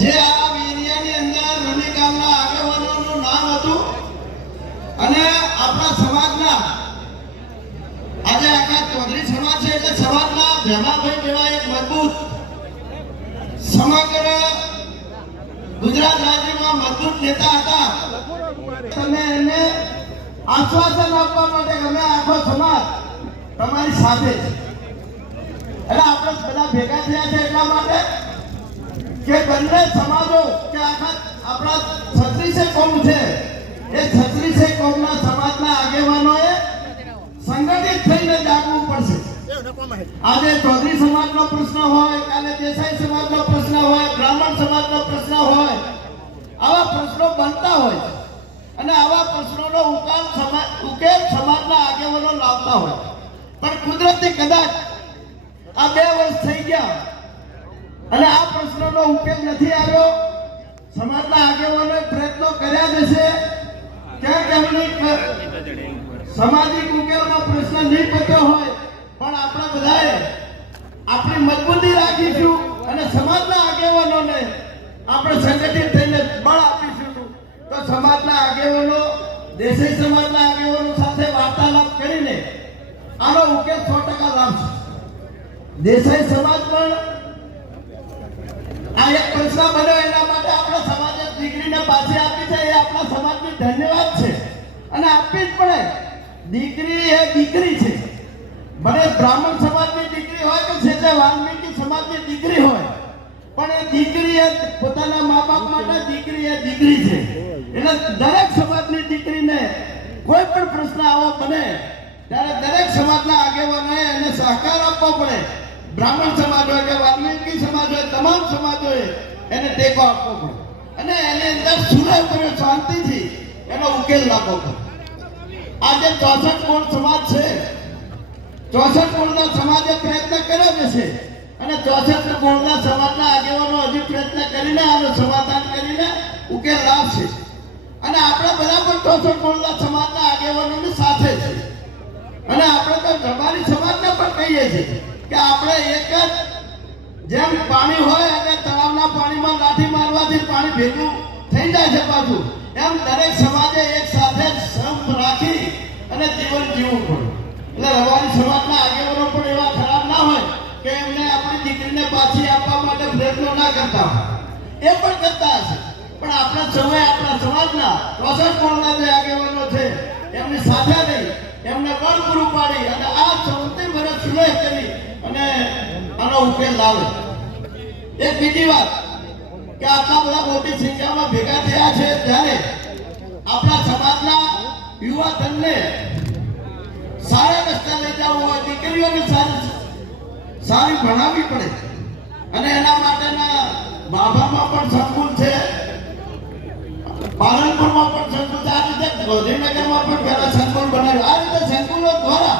જે આ એરિયાની અંદર રૂની ગામના આગેવાનોનું નામ હતું, અને આપણા સમાજના આજે આખા ચૌધરી સમાજ છે એટલે સમાજના ભેમાભાઈ જેવા એક મજબૂત સમગ્ર ગુજરાત રાજ્યમાં મજબૂત નેતા હતા. તમે એને આશ્વાસન આપવા માટે અમે આખો સમાજ તમારી સાથે છે. એટલે આપણે બધા ભેગા થયા છે એટલા માટે કે બંને સમાજો કે આખા આપણા 36 કોમ છે, એ 36 કોમના સમાજના આગેવાનોએ સંગઠિત થઈને જાગવું પડશે. આજે ચૌધરી સમાજનો પ્રશ્ન હોય, કાલે દેસાઈ સમાજનો પ્રશ્ન હોય, બ્રાહ્મણ સમાજનો પ્રશ્ન હોય, આવા પ્રશ્નો બનતા હોય અને આવા પ્રશ્નોનો ઉકેલ સમાજના આગેવાનો લાવતા હોય. પણ કુદરતી કદાચ આ 2 વર્ષ થઈ ગયા અને આ પ્રશ્નોનો ઉકેલ નથી આવ્યો. સમાજના આગેવાનોએ પ્રયત્નો કર્યા જશે ક્યાંક એમની સામાજિક ઉકેલનો પ્રશ્ન નહીં પત્યો હોય, પણ આપણે બધાએ આપણી મજબૂતી રાખીશું અને સમાજના આગેવાનોને આપણે સંગઠિત થઈને બળ આપીશું તો સમાજના આગેવાનો, દેસાઈ સમાજના આગેવાનો સાથે વાર્તાલાપ કરીને આનો ઉકેલ 100% લાવશે. દેસાઈ સમાજ પણ આ એક પ્રશ્ન બન્યો એના માટે આપણા સમાજે દીકરીને પાછી આપી છે, એ આપણા સમાજની ધન્યવાદ છે અને આપવી જ પડે. દીકરી એ દીકરી છે, ભલે બ્રાહ્મણ સમાજની દીકરી હોય કે છે વાલ્મીકી સમાજની દીકરી હોય, પણ એ દીકરી એ પોતાના મા બાપ માટે દીકરી એ દીકરી છે. એટલે દરેક સમાજની દીકરીને કોઈ પણ પ્રશ્ન આવો બને ત્યારે દરેક સમાજના આગેવાનોએ એને સહકાર આપવો પડે. બ્રાહ્મણ સમાજ હોય કે વાલ્મીકી સમાજ હોય, તમામ સમાજોએ એને ટેકો આપવો પડે અને એની અંદર સુરેપુરે શાંતિથી એનો ઉકેલ લાવવો પડે. આજે 64 કોળ સમાજ છે, 64 કોળના સમાજે પ્રયત્ન કર્યો જ છે અને 64 કોળના સમાજના આગેવાનો હજી પ્રયત્ન કરીને આનું સમાધાન કરીને ઉકેલ લાવશે અને આપણે બધા પણ 64 કોળના સમાજના આગેવાનોની સાથે છે અને આપણે તો રબારી સમાજને પણ કહીએ છીએ કે આપણે એક જ જેમ પાણી હોય અને તળાવના પાણીમાં લાઠી મારવાથી પાણી ભેગું થઈ જાય છે પાછું, એમ દરેક સમાજે એક સાથે સંપ રાખી અને જીવન જીવવું પડે. એટલે રબારી સમાજના આગેવાનો પણ એવા ખરાબ ના હોય કે એમને આપણી દીકરીને પાછી આપવા માટે પ્રયત્નો ના કરતા હોય, એ પણ કરતા હશે. પણ આપણા સૌએ આપણા સમાજના 64 કોળના જે આગેવાનો છે એમની સાથે રહી એમને બળ પૂરું પાડી અને આ 34 વર્ષ સુલેહ કરી અને આનો ઉકેલ લાવે. એક બીજી વાત કે આટલા બધા મોટી સંખ્યામાં ભેગા થયા છે ત્યારે આપણા સમાજના યુવા ધનને સારા રસ્તે લઈ જવું હોય, દીકરીઓને સારી ભણાવવી પડે અને એના માટેના બાભામાં પણ સંકુલ છે, પાલનપુરમાં પણ સંકુલ છે, આ રીતે ગાંધીનગરમાં પણ પહેલા સંકુલ બનાવ્યું. આ રીતે સંકુલો દ્વારા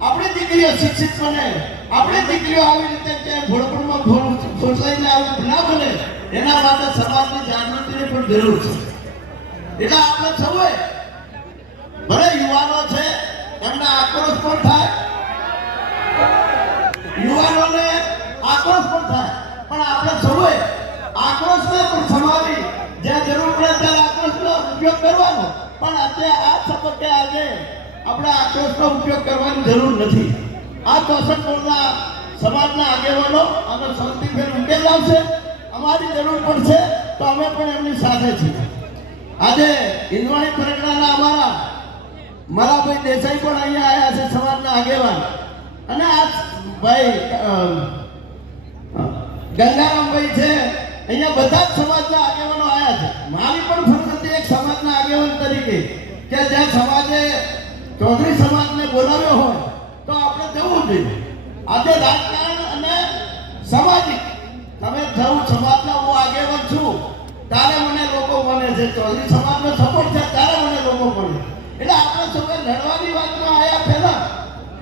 આપણી દીકરીઓ શિક્ષિત બને, આપણી દીકરીઓ આવી રીતે કે ભોળપણમાં ફોસાઈને આવું ના બને એના માટે સમાજની જાગૃતિની પણ જરૂર છે. એટલે આપણે સૌએ ભલે યુવાનો છે એમને આક્રોશ પણ થાય, યુવાનોને આક્રોશ પણ થાય, પણ આપણે સૌએ આક્રોશને પણ સમાવી જ્યાં જરૂર પડે ત્યારે આક્રોશનો ઉપયોગ કરવાનો, પણ અત્યારે આ તબક્કે આજે આપણે આક્રોશનો ઉપયોગ કરવાની જરૂર નથી. આ 64 કોળના સમાજના આગેવાનો આનો શાંતિભેર ઉકેલ લાવશે. અમારી જરૂર પડશે તો અમે પણ એમની સાથે છીએ. આજે હિંદવાણી પરગણાના અમારા મરાભાઈ દેસાઈ પણ અહીંયા આવ્યા છે, સમાજના આગેવાન, અને આ ભાઈ ગંગારામભાઈ છે, અહીંયા બધા જ સમાજના આગેવાનો આવ્યા છે. મારી પણ ફરજ હતી એક સમાજના આગેવાન તરીકે કે જ્યાં સમાજે ચૌધરી સમાજને બોલાવ્યો હોય તો આપણે જવું જોઈએ. આજે રાજકારણ અને સામાજિક તમે સૌ સમાજના હું આગેવાન છું ત્યારે મને લોકો મને છે, ચૌધરી સમાજનો સપોર્ટ છે ત્યારે મને લોકો મળે. એટલે આપણે સૌએ લડવાની વાતમાં આવ્યા પહેલા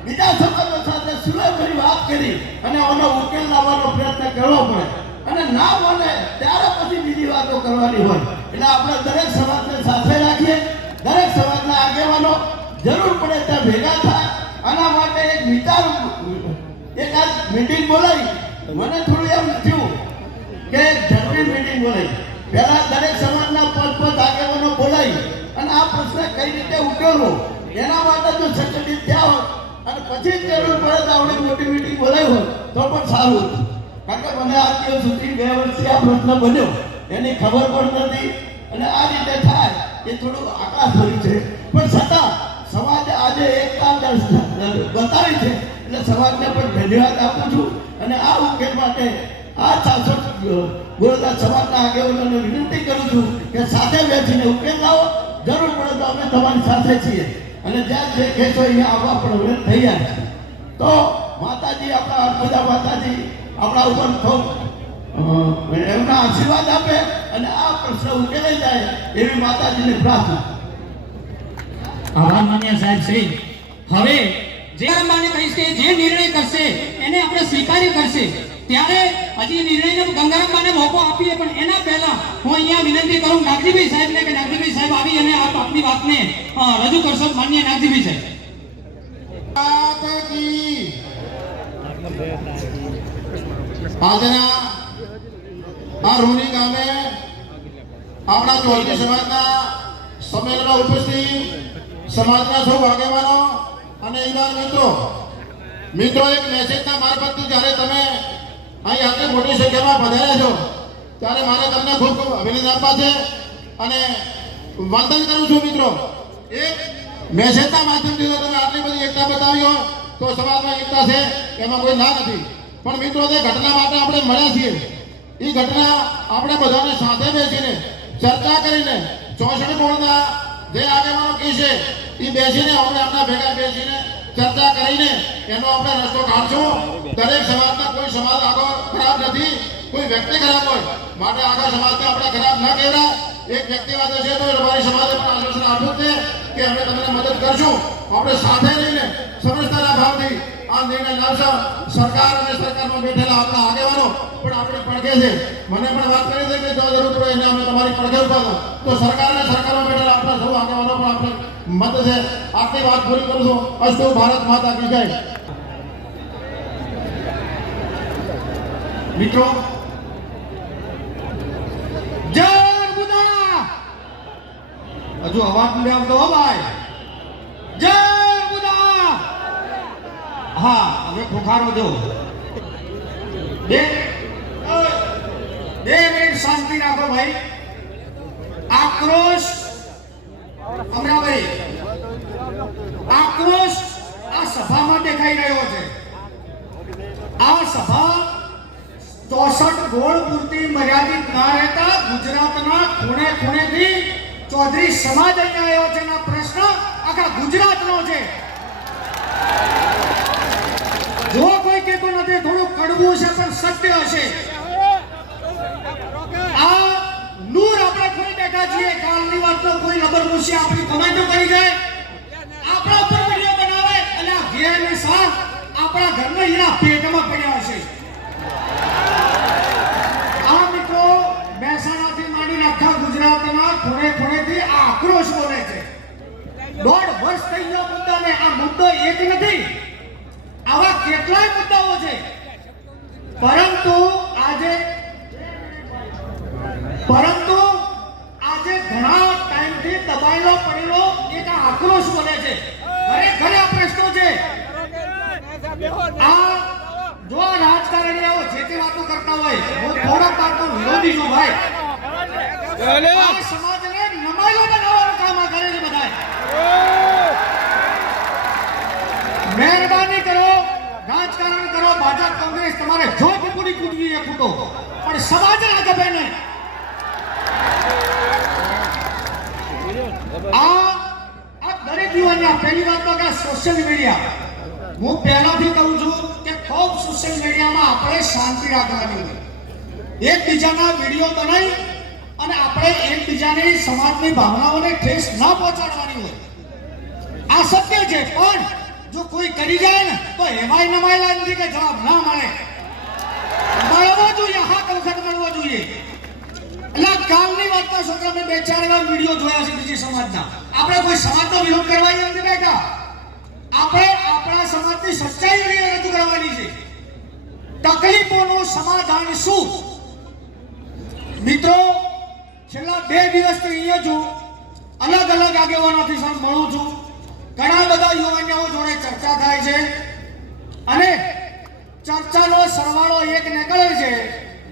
બીજા સમાજો સાથે સુલેહભરી વાત કરી અને આનો ઉકેલ લાવવાનો પ્રયત્ન કરવો પડે અને ના બને ત્યારે પછી બીજી વાતો કરવાની હોય. એટલે આપણે દરેક સમાજને સાથે રાખીએ, દરેક સમાજના આગેવાનો જરૂર પડે ત્યાં ભેગા થાય. આના માટે એક વિચાર એક આજ મીટિંગ બોલાવી, મને થોડું એમ થયું કે ઝડપી મીટિંગ બોલાવી. પહેલા દરેક સમાજના 5 આગેવાનો બોલાવી અને આ પ્રશ્ન કઈ રીતે ઉકેલવો એના માટે જો સંગઠિત થયા હોય અને પછી જરૂર પડે તો આપણે મોટી મીટિંગ બોલાવી હોય તો પણ સારું હતું. કારણ કે મને આ દિવસ સુધી 2 વર્ષથી આ પ્રશ્ન બન્યો એની ખબર પણ નથી અને આ રીતે થાય એ થોડું આકાશભર્યું છે, પણ છતાં સમાજે આજે એકતા બતાવી છે એટલે સમાજને પણ ધન્યવાદ આપું છું અને આ ઉકેલ માટે આ 64 ગોળના સમાજના આગેવાનોને વિનંતી કરું છું કે સાથે બેસીને ઉકેલ લાવો. જરૂર પડે તો અમે તમારી સાથે છીએ અને જ્યાં જે કહેશો અહીંયા આવવા પણ અમે તૈયાર છીએ. તો માતાજી આપણા હરખોજા માતાજી આપણા ઉપર ખૂબ એમના આશીર્વાદ આપે અને આ પ્રશ્ન ઉકેલાઈ જાય એવી માતાજીને પ્રાર્થના. આભાર માન્ય સાહેબ શ્રી. હવે જે મને કહીશ કે જે નિર્ણય કરશે એને આપણે સ્વીકારી કરશે ત્યારે હજી નિર્ણયને ગંગારામબાને મોકો આપીએ, પણ એના પહેલા હું અહીંયા વિનંતી કરું નાગજીભાઈ સાહેબને કે નાગજીભાઈ સાહેબ આવી અને આપ આપની વાતને રજૂ કરશો માન્ય નાગજીભાઈ સાહેબ. આજના આ રોની ગામે આપણા ચૌધરી સમાજના સંમેલનમાં ઉપસ્થિત સમાજના સૌ આગેવાનો અને યુવાન મિત્રો એક મેસેજના મારફતથી જ્યારે તમે અહીં આટલી મોટી સંખ્યામાં પધાર્યા છો ત્યારે મારે તમને ખૂબ ખૂબ અભિનંદન આપવા છે અને વંદન કરું છું મિત્રો. એક મેસેજના માધ્યમથી જો તમે આટલી બધી એકતા બતાવી હોય તો સમાજમાં એકતા છે એમાં કોઈ ના નથી. પણ મિત્રો જે ઘટના માટે આપણે મળ્યા છીએ એ ઘટના આપણે બધાને સાથે બેસીને ચર્ચા કરીને 64 કોણના જે આગેવાનો કહે છે એ બેસીને આપણે આપણા ભેગા બેસીને ચર્ચા કરીને એનો આપણે રસ્તો કાઢશું. દરેક સમાજના કોઈ સમાજ આગળ ખરાબ નથી, કોઈ વ્યક્તિ ખરાબ હોય માટે આખા સમાજને આપણે ખરાબ ન કહેવાય. એક વ્યક્તિ વાત હશે તો અમારી સમાજે પણ આશ્વાસન આપ્યું છે કે અમે તમને મદદ કરશું. આપણે સાથે રહીને સમજતાના ભાવથી આ નિર્ણય લાવશો. સરકાર અને સરકારમાં બેઠેલા આપણા આગેવાનો પણ આપણી પડખે છે. મને પણ વાત કરી છે કે જો જરૂર પડે એને અમે તમારી પડખે ઉભા થો. તો સરકાર અને સરકારમાં બેઠેલા આપણા સૌ આગેવાનો પણ આપણે મત છે. આટલી વાત પૂરી કરું છું. અસ્તુ ભારત માતા કી જય. મિત્રો જય બુધા. હજુ અવાજ નથી આવતો હો ભાઈ. જય બુધા. હા હવે ખોખારો દો. બે મિનિટ શાંતિ રાખો ભાઈ. આક્રોશ અમરાભાઈ, આક્રોશ આ સભામાં દેખાઈ રહ્યો છે. આ સભા 64 ગોળ પૂરતી મર્યાદિત ના રહેતા ગુજરાતના ખૂણે ખૂણેથી ચૌધરી સમાજ અહીંયા આવ્યો છે. એના પ્રશ્ન આખા ગુજરાતનો છે. જો કોઈ કહેતો નથી થોડું કડવું છે પણ સત્ય હશે. આ નૂર આપણે કોઈ બેઠા છીએ કાલની વાતનો કોઈ લબર મૂસી આપણી કમેન્ટો કરી જાય, આપણા ઉપર વિડીયો બનાવે અને આ ઘેરની સાથ આપણા ઘરના હીરા પેટમાં પડ્યા હશે. આ મિત્રો મહેસાણાથી માંડીને આખા ગુજરાતના ખૂણે ખૂણેથી આ આક્રોશ બોલે છે. 1.5 વર્ષ થઈ ગયો મુદ્દાને. આ મુદ્દો એક નથી, આવા કેટલાય મુદ્દાઓ છે. પરંતુ આજે ઘણા ટાઈમથી દબાયેલો પડેલો એક આ આક્રોશ બોલે છે. ઘરે આ પ્રશ્નો છે. આ જો રાજકારણીઓ જે તે વાતો કરતા હોય, હું થોડા પાર્ટનો વિરોધી છું ભાઈ. આ સમાજને નમાયલો બનાવવાનું કામ આ કરે છે બધાય. મહેરબાની કરો, રાજકારણ કરો, ભાજપ કોંગ્રેસ તમારે જો પૂરી કૂદવી એ કૂદો, પણ સમાજના ગભે નહીં. આ દરેક યુવાનના પહેલી વાત તો કે સોશિયલ મીડિયા, હું પહેલાથી કહું છું કે ખૂબ સોશિયલ મીડિયામાં આપણે શાંતિ રાખવાની હોય. એકબીજાના વિડીયો બનાવી અને આપણે એકબીજાની સમાજની ભાવનાઓને ઠેસ ન પહોંચાડવાની હોય. આ સત્ય છે. પણ જો કોઈ કરી જાય ને તો એવાય નમાયેલા નથી કે જવાબ ના મળે. મળવો જોઈએ, હા વખત મળવો જોઈએ. એટલે કાલની વાતમાં છોકરા મેં 2-4 વાર વિડીયો જોયા છે બીજી સમાજના. આપણે કોઈ સમાજનો વિરોધ કરવા નથી બેઠા. આપણે આપણા સમાજની સચ્ચાઈ રજૂ કરવાની છે. તકલીફોનું સમાધાન શું? મિત્રો છેલ્લા 2 દિવસથી અહીંયા છું, અલગ અલગ આગેવાનોથી મળું છું. ઘણા બધા યુવાનો જોડે ચર્ચા થાય છે અને ચર્ચાનો સરવાળો એક નીકળે છે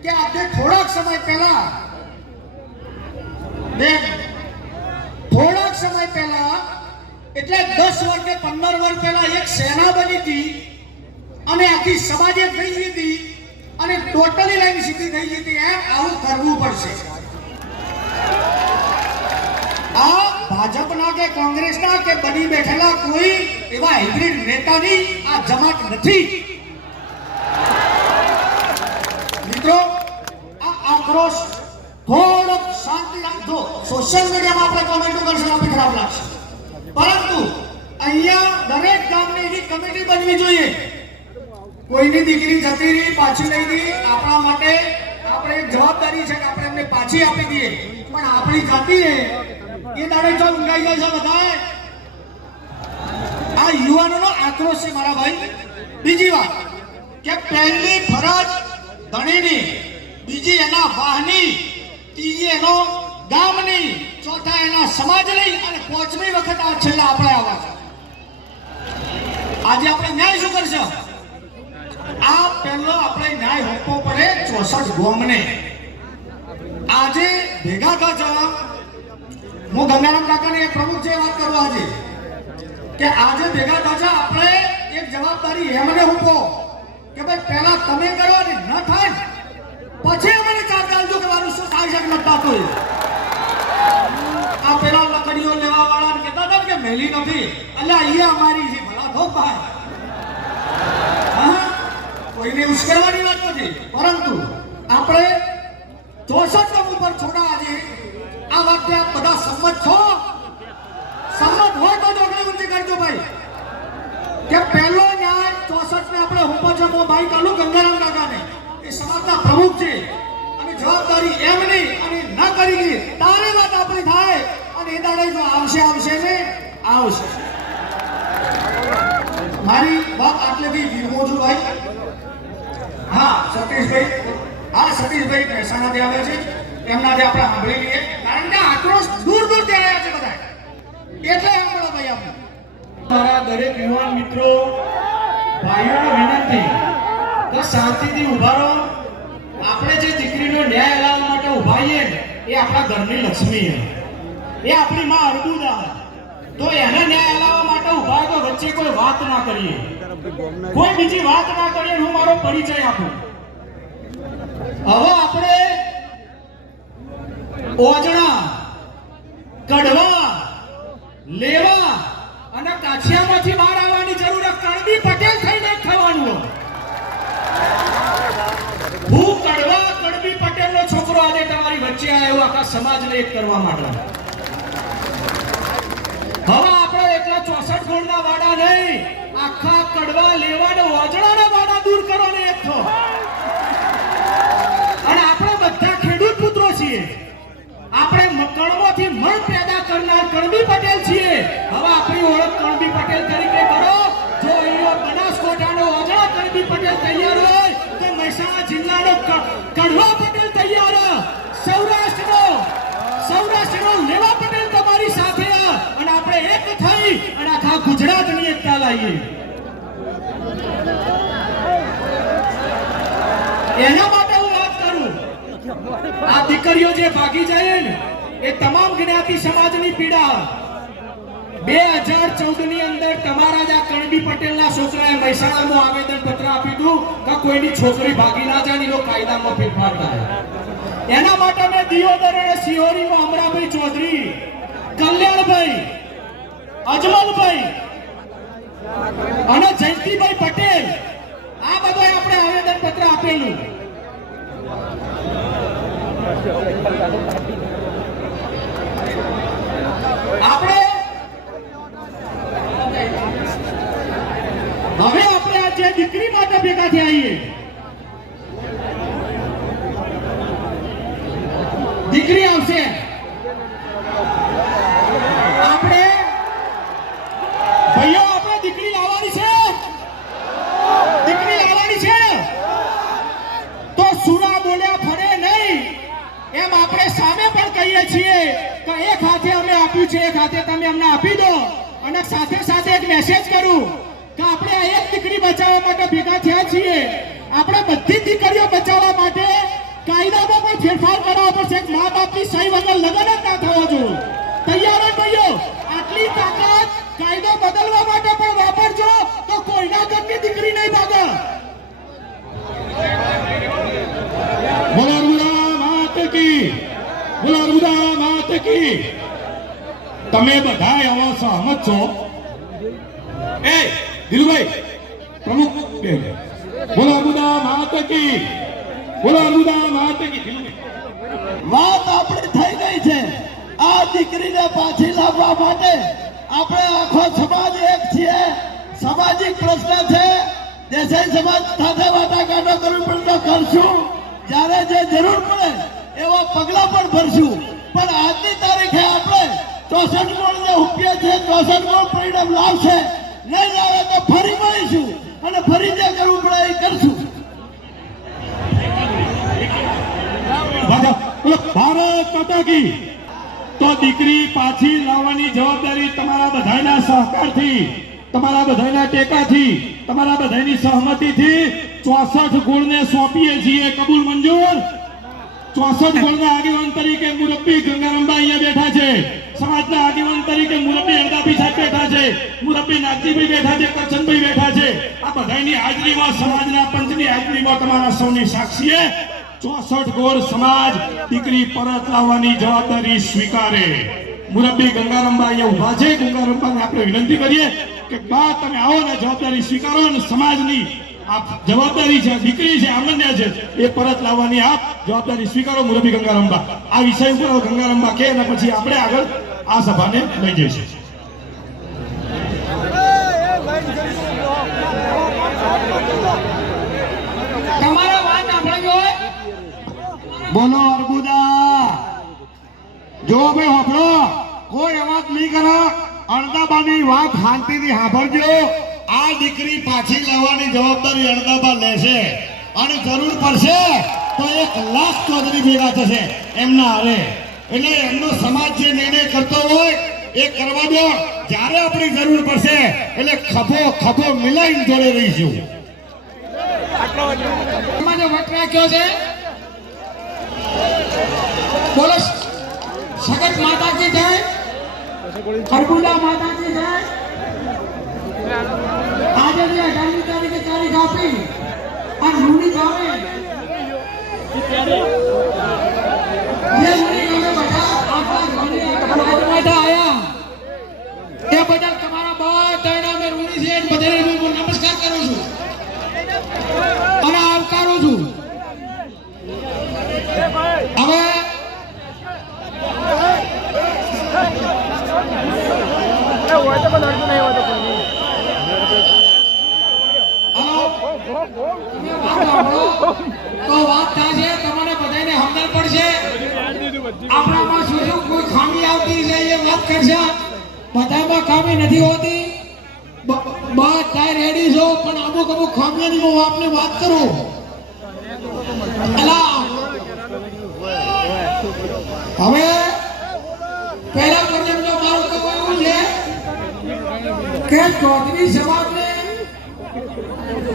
કે આપણે થોડાક સમય પહેલા એટલે 10 વર્ષ કે 15 વર્ષ પહેલા એક સેના બની હતી અને આખી સમાજે થઈ ગઈ હતી અને ટોટલી લાઈન સીધી થઈ ગઈ હતી. એમ આવું કરવું પડશે. આ ભાજપના કે કોંગ્રેસના કે બની બેઠેલા કોઈ એવા હાઇબ્રિડ નેતાની આ જમાત નથી. મિત્રો આ આક્રોશ થોડોક શાંતિ રાખજો. સોશિયલ મીડિયામાં આપણે કોમેન્ટો કરશું આપણે ખરાબ લાગશે, પરંતુ અહીંયા દરેક ગામની એવી કમિટી બનવી જોઈએ. કોઈની દીકરી જતી રહી, પાછી લઈ ગઈ, આપણા માટે આપણે જવાબદારી છે કે આપણે એમને પાછી આપી દઈએ. પણ આપણી જાતિએ એ દાડે જો ઊંઘાઈ જાય છે બધાએ. આ યુવાનોનો આક્રોશ છે મારા ભાઈ. બીજી વાત કે પહેલી ફરજ ધણીની, બીજી એના વાહની, ત્રીજી એનો ગામની, ચોથા એના સમાજની અને પાંચમી વખત આ છેલ્લા આપણે આવ્યા છે. આજે આપણે ન્યાય શું કરશે? આ પહેલો આપણે ન્યાય હોપવો પડે 64 ગામને. આજે ભેગા થવા હું ગંગારામ કાકાને એક પ્રમુખ છે વાત કરવા આજે કે આજે ભેગા થશે આપણે એક જવાબદારી એમને હોપો કે ભાઈ પહેલા તમે કરો ને ન થાય પછી અમને ચાર્જ આલજો કે મારું શું થાય છે કે નથી થતું. આ પેલા લકડીઓ લેવા વાળા કહેતા હતા કે મેલી નથી, એટલે અહીંયા અમારી છે ભલા ધોક ભાઈ. હા, કોઈને ઉશ્કેરવાની વાત નથી, પરંતુ આપણે 64 ગામ ઉપર છોડા આજે આ વાતને આપ બધા સંમત છો? સંમત હોય તો જોગણી ઊંચી કરજો ભાઈ કે પહેલો ન્યાય 64 ને આપણે હુંપો છે. હું ભાઈ કાલુ ગંગારામ કાકાને એ સમાજના પ્રમુખ છે અને જવાબદારી એમની અને ન કરી ગઈ તારે વાત આપણી થાય અને એ દાડે જો આવશે ને આવશે. મારી વાત આટલેથી વિરમો છું ભાઈ. હા સતીશભાઈ, હા સતીશભાઈ મહેસાણાથી આવે છે, એમનાથી આપણે સાંભળી લઈએ કારણ કે આક્રોશ દૂર દૂરથી આવ્યા છે બધા, એટલે સાંભળો ભાઈ આપણે. મારા દરેક યુવાન મિત્રો ભાઈઓને વિનંતી કે શાંતિથી ઉભા રહો. આપણે જે દીકરીનો ન્યાય લાવવા માટે ઉભા છીએ ને એ આપણા ઘરની લક્ષ્મી છે, એ આપણી માં અર્બુદા. તો એને ન્યાય લાવવા માટે ઉભા તો વચ્ચે કોઈ વાત ના કરીએ, કોઈ બીજી વાત ના કરીએ. હું મારો પરિચય આપું. હવે આપણે ઓજણા, કડવા, લેવા અને કાછિયામાંથી બહાર આવવાની જરૂર કણબી પટેલ થઈને જ થવાનું. હું કડવા કણબી પટેલનો છોકરો આજે તમારી વચ્ચે આવ્યો આખા સમાજને એક કરવા માટે. હવે આપણે એકલા 64 ગોળના વાડા નહીં, આખા કડવા, લેવા અને ઓજણાના વાડા દૂર કરો ને એક થો. અને આપણે બધા ખેડૂત પુત્રો છીએ, આપણે કણમાંથી મણ પેદા કરનાર કણબી પટેલ છીએ. હવે આપણી ઓળખ કણબી પટેલ તરીકે કરો. જો અહીંયા બનાસકાંઠાનો ઓજણા કણબી પટેલ તૈયાર હોય તો મહેસાણા જિલ્લાનો કડવા પટેલ તૈયાર. સૌરાષ્ટ્રનો લેવા પટેલ તમારી સાથે અને આપણે એક થઈ અને આખા ગુજરાતની એકતા લાવીએ. એના માટે હું વાત કરું. આ દીકરીઓ જે ભાગી જાય ને એ તમામ જ્ઞાતિ સમાજની પીડા. 2014 ની અંદર તમારા જ આ કણબી પટેલના છોકરાએ મહેસાણામાં આવેદન પત્ર આપ્યું હતું કે કોઈની છોકરી ભાગી ના જાય, એનો કાયદામાં ફેરફાર થાય. એના માટે મેં દિયોદર અને સિહોરીમાં અમરાભાઈ ચૌધરી, કલ્યાણભાઈ, અજમલભાઈ અને જયંતિભાઈ પટેલ આ બધા આપણે આવેદન પત્ર આપેલું. આપણે હવે આપણે આ જે દીકરી માટે ભેગા થયા છીએ, દીકરી આવશે. આપણે ભાઈઓ આપણે દીકરી લાવવાની છે, દીકરી લાવવાની છે તો સુરા બોલ્યા ફરે નહીં એમ આપણે સામે પણ કહીએ છીએ કે એક હાથે અમે આપ્યું છે, એક હાથે તમે અમને આપી દો. અને સાથે સાથે એક મેસેજ કરું કે આપણે આ એક દીકરી બચાવવા માટે ભેગા થયા છીએ. આપણે બધી દીકરીઓ બચાવવા માટે કાયદામાં પણ ફેરફાર કરવા પડશે. મા બાપની સહી વગર લગ્ન જ ના થવા જોઈએ. તૈયાર જ ભાઈઓ? આટલી તાકાત કાયદો બદલવા માટે પણ વાપરજો તો કોઈના ઘરની દીકરી નહીં ભાગે. તમે બધા આવા સહમત છો? એ દિલુભાઈ પ્રમુખ બોલો અર્બુદા માત કી, બોલો અર્બુદા માત કી. વાત આપણી થઈ ગઈ છે. આ દીકરીને પાછી લાવવા માટે આપણે આખો સમાજ એક છીએ. સામાજિક પ્રશ્ન છે, દેસાઈ સમાજ સાથે વાટાઘાટો કરવી પડે તો કરશું. જ્યારે જે જરૂર પડે એવા પગલા પણ ભરશું. પણ આજની તારીખે આપણે 64 ગોળને ઉપ્યા છે, 64 ગોળ પરિણામ લાવશે. નહીં લાવે તો ફરી મળીશું અને ફરી જે કરવું પડે એ કરશું. ભારત માતા કી. તો દીકરી પાછી લાવવાની જવાબદારી તમારા બધાના સહકારથી, તમારા બધાના ટેકાથી, તમારા બધાની સહમતિથી 64 ગુણને સોંપીએ છીએ. કબૂલ મંજૂર. 64 ગુણના આગેવાન તરીકે મુરબ્બી ગંગારામબા અહીંયા બેઠા છે. સમાજના આગેવાન તરીકે મુરબ્બી અરદાપી સાહેબ બેઠા છે, મુરબ્બી નાગજીભાઈ બેઠા છે, કરચનભાઈ બેઠા છે. આ બધાની હાજરીમાં, સમાજના પંચની હાજરીમાં તમારા સૌની સાક્ષીએ 64 ગોળ સમાજ દીકરી પરત લાવવાની જવાબદારી સ્વીકારે. મુરબ્બી ગંગારામબા અહીંયા ઉભા છે. ગંગારામબાને આપણે વિનંતી કરીએ કે બા તમે આવો ને જવાબદારી સ્વીકારો અને સમાજની આ જવાબદારી છે, દીકરી છે, આમન્ય છે, એ પરત લાવવાની આપ જવાબદારી સ્વીકારો. મુરબ્બી ગંગારામબા આ વિષય ઉપર ગંગારામબા કહે અને પછી આપણે આગળ આ સભાને લઈ જઈશું. તમારા વાત સાંભળવી હોય બોલો અર્બુદા. જો ભાઈ હોભળો, કોઈ અવાજ નહીં કરો. અણદાબાની વાત શાંતિથી સાંભળજો. આ દીકરી પાછી લાવવાની જવાબદારી અણદાબા લેશે અને જરૂર પડશે તો 1 લાખ ચૌધરી ભેગા થશે એમના હારે. એટલે એમનો સમાજ જે નિર્ણય કરતો હોય એ કરવા દો. જ્યારે આપણી જરૂર પડશે એટલે ખભો મિલાઈને જોડે રહીશું. એમાં જે વટ રાખ્યો છે બોલો સગત માતા કી જય, અર્બુદા માતા કી જય. આજે જે 18મી તારીખે તારીખ આપી આ રૂની ગામે જે રૂની ગામે બધા આપણા ગામના આયા એ બધા તમારા બધાના મેં રૂની છે બધાને હું નમસ્કાર કરું છું અને આવકારું છું. હવે તો વાત થાય છે તમારે બધાને સમજણ પડશે. આપણામાં શું શું કોઈ ખામી આવતી છે એ વાત કરશે. બધામાં ખામી નથી હોતી, બધા રેડી છો, પણ અમુક ખામીઓની હું આપને વાત કરું. હવે પહેલા પ્રથમ તો મારું કહેવું છે કે ચૌધરી સમાજને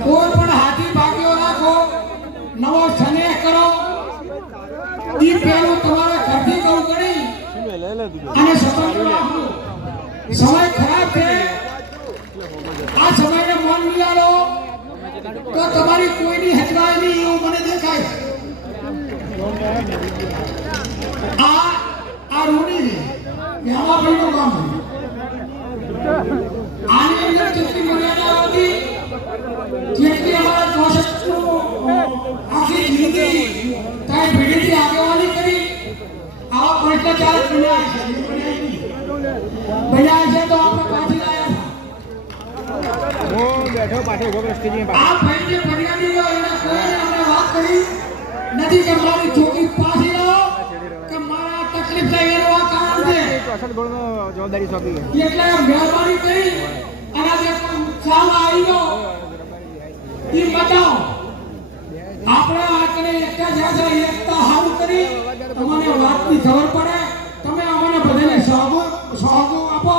કોઈ પણ હાથી ભાગ્યો રાખો, નવો સ્નેહ કરો. ઈ પહેલું તમારે ઘરથી કરવું કરી અને સમાજમાં આપવું. સમય ખરાબ છે, આ સમયને મન મિલાવો તો તમારી કોઈની હચવાય નહીં એવું મને દેખાય. આ રૂની છે આમાં ભાઈનું કામ છે. આની અંદર જેટલી મર્યાદા હતી જેટલી અમારા 64 આખી જિંદગી કાંઈ ભીડીથી આગેવાની કરી આવા ભ્રષ્ટાચાર બન્યા છે તો આપણે પાછી લાયા આ ભાઈ જે ફરિયાદી હોય એને કોઈને આપણે વાત કરી નથી કે મારી ચોકી પાછી લાવો કે મારા તકલીફ થાય એનું આ કારણ છે. જવાબદારી સોંપી એટલે મહેરબાની કરી અને જે ચાલ આવી ગયો એ બતાવો. આપણે આટલે એકતા જાજા એકતા હારું કરી તમને વાતની ખબર પડે. તમે અમને બધાને સહયોગ આપો.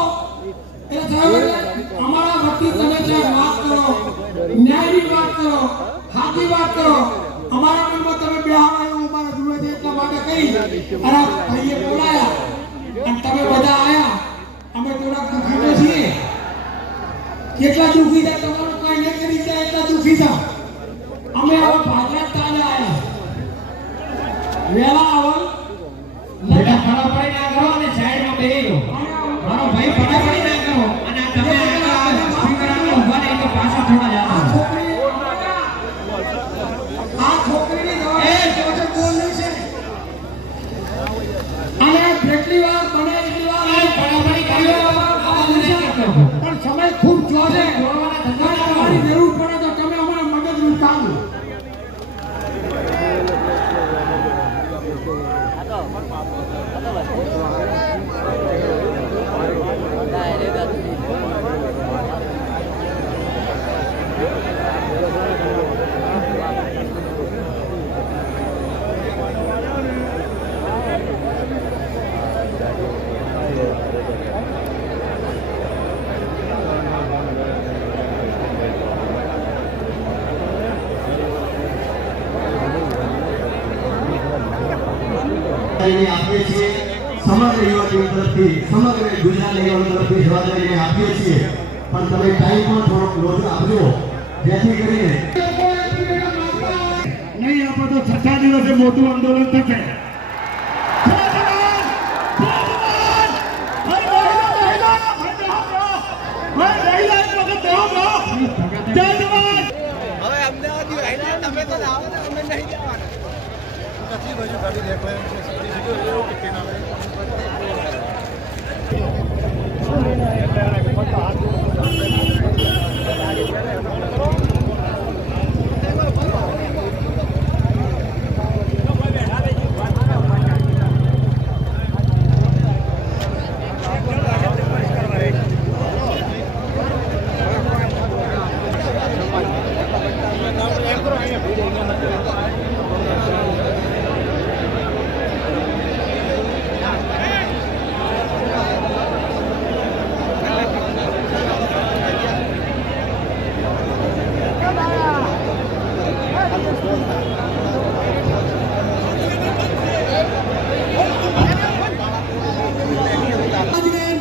એટલે અમારા વતી તમે જે વાત કરો, ન્યાયની વાત કરો, સાચી વાત કરો, અમારા મનમાં તમે બેહાડા એવું અમારા જુએ છે એટલા માટે કરી અને ભાઈએ બોલાયા અને તમે બધા આયા. અમે થોડા દુઃખી છીએ. કેટલા દુઃખી હતા તમારું કઈ નહીં કરી જાય એટલા દુઃખી હતા. અમે આવા ભાગલા તાજા આયા વેલા આવો બેટા ફટાફટ ના કરો અને સાઈડમાં બેહી રહો. મારો ભાઈ ફટાફટ ના કરો અને તમે આ સ્પીકર આગળ ઊભા નહીં તો પાછા થોડા જાતા. આ છોકરીની દવા એ ચોચર બોલ નહીં છે અને જેટલી વાર બને એટલી વાર ફટાફટ કર્યો પણ સમય ખૂબ જોશે. બોલવાના આપીએ છીએ સમગ્ર યુવા ટીમ તરફથી, સમગ્ર ગુજરાત લેવલ તરફથી જવાબદારી આપીએ છીએ, પણ તમે ટાઈમ પણ થોડોક લોટ આપજો જેથી કરીને નહીં આપો તો છઠ્ઠા દિવસે મોટું આંદોલન થશે.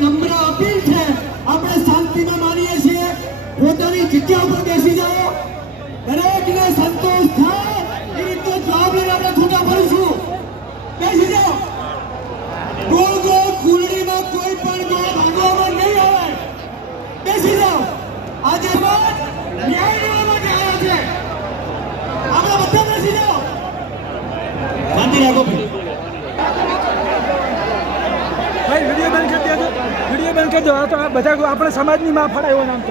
નમ્ર અપીલ છે, આપણે શાંતિમાં માનીએ છીએ, પોતાની જગ્યા ઉપર બેસી જાઓ, દરેકને સંતોષ થાય એ રીતનો જવાબ લઈને આપણે છૂટા પડીશું. બેસી જાઓ. ગોળ ગોળ ફૂલડીમાં કોઈ પણ ગોળ ભાગવામાં નહીં આવે. બેસી જાઓ. આજે ન્યાય લેવા માટે આવ્યા છે. આપણે બધા બેસી જાઓ. શાંતિ રાખો. ભાઈ વિડીયો બંધ કરી દેજો, વિડીયો બંધ કરી દો. આ તો આ બધા આપણે સમાજની માં ફાળા એવો નામ.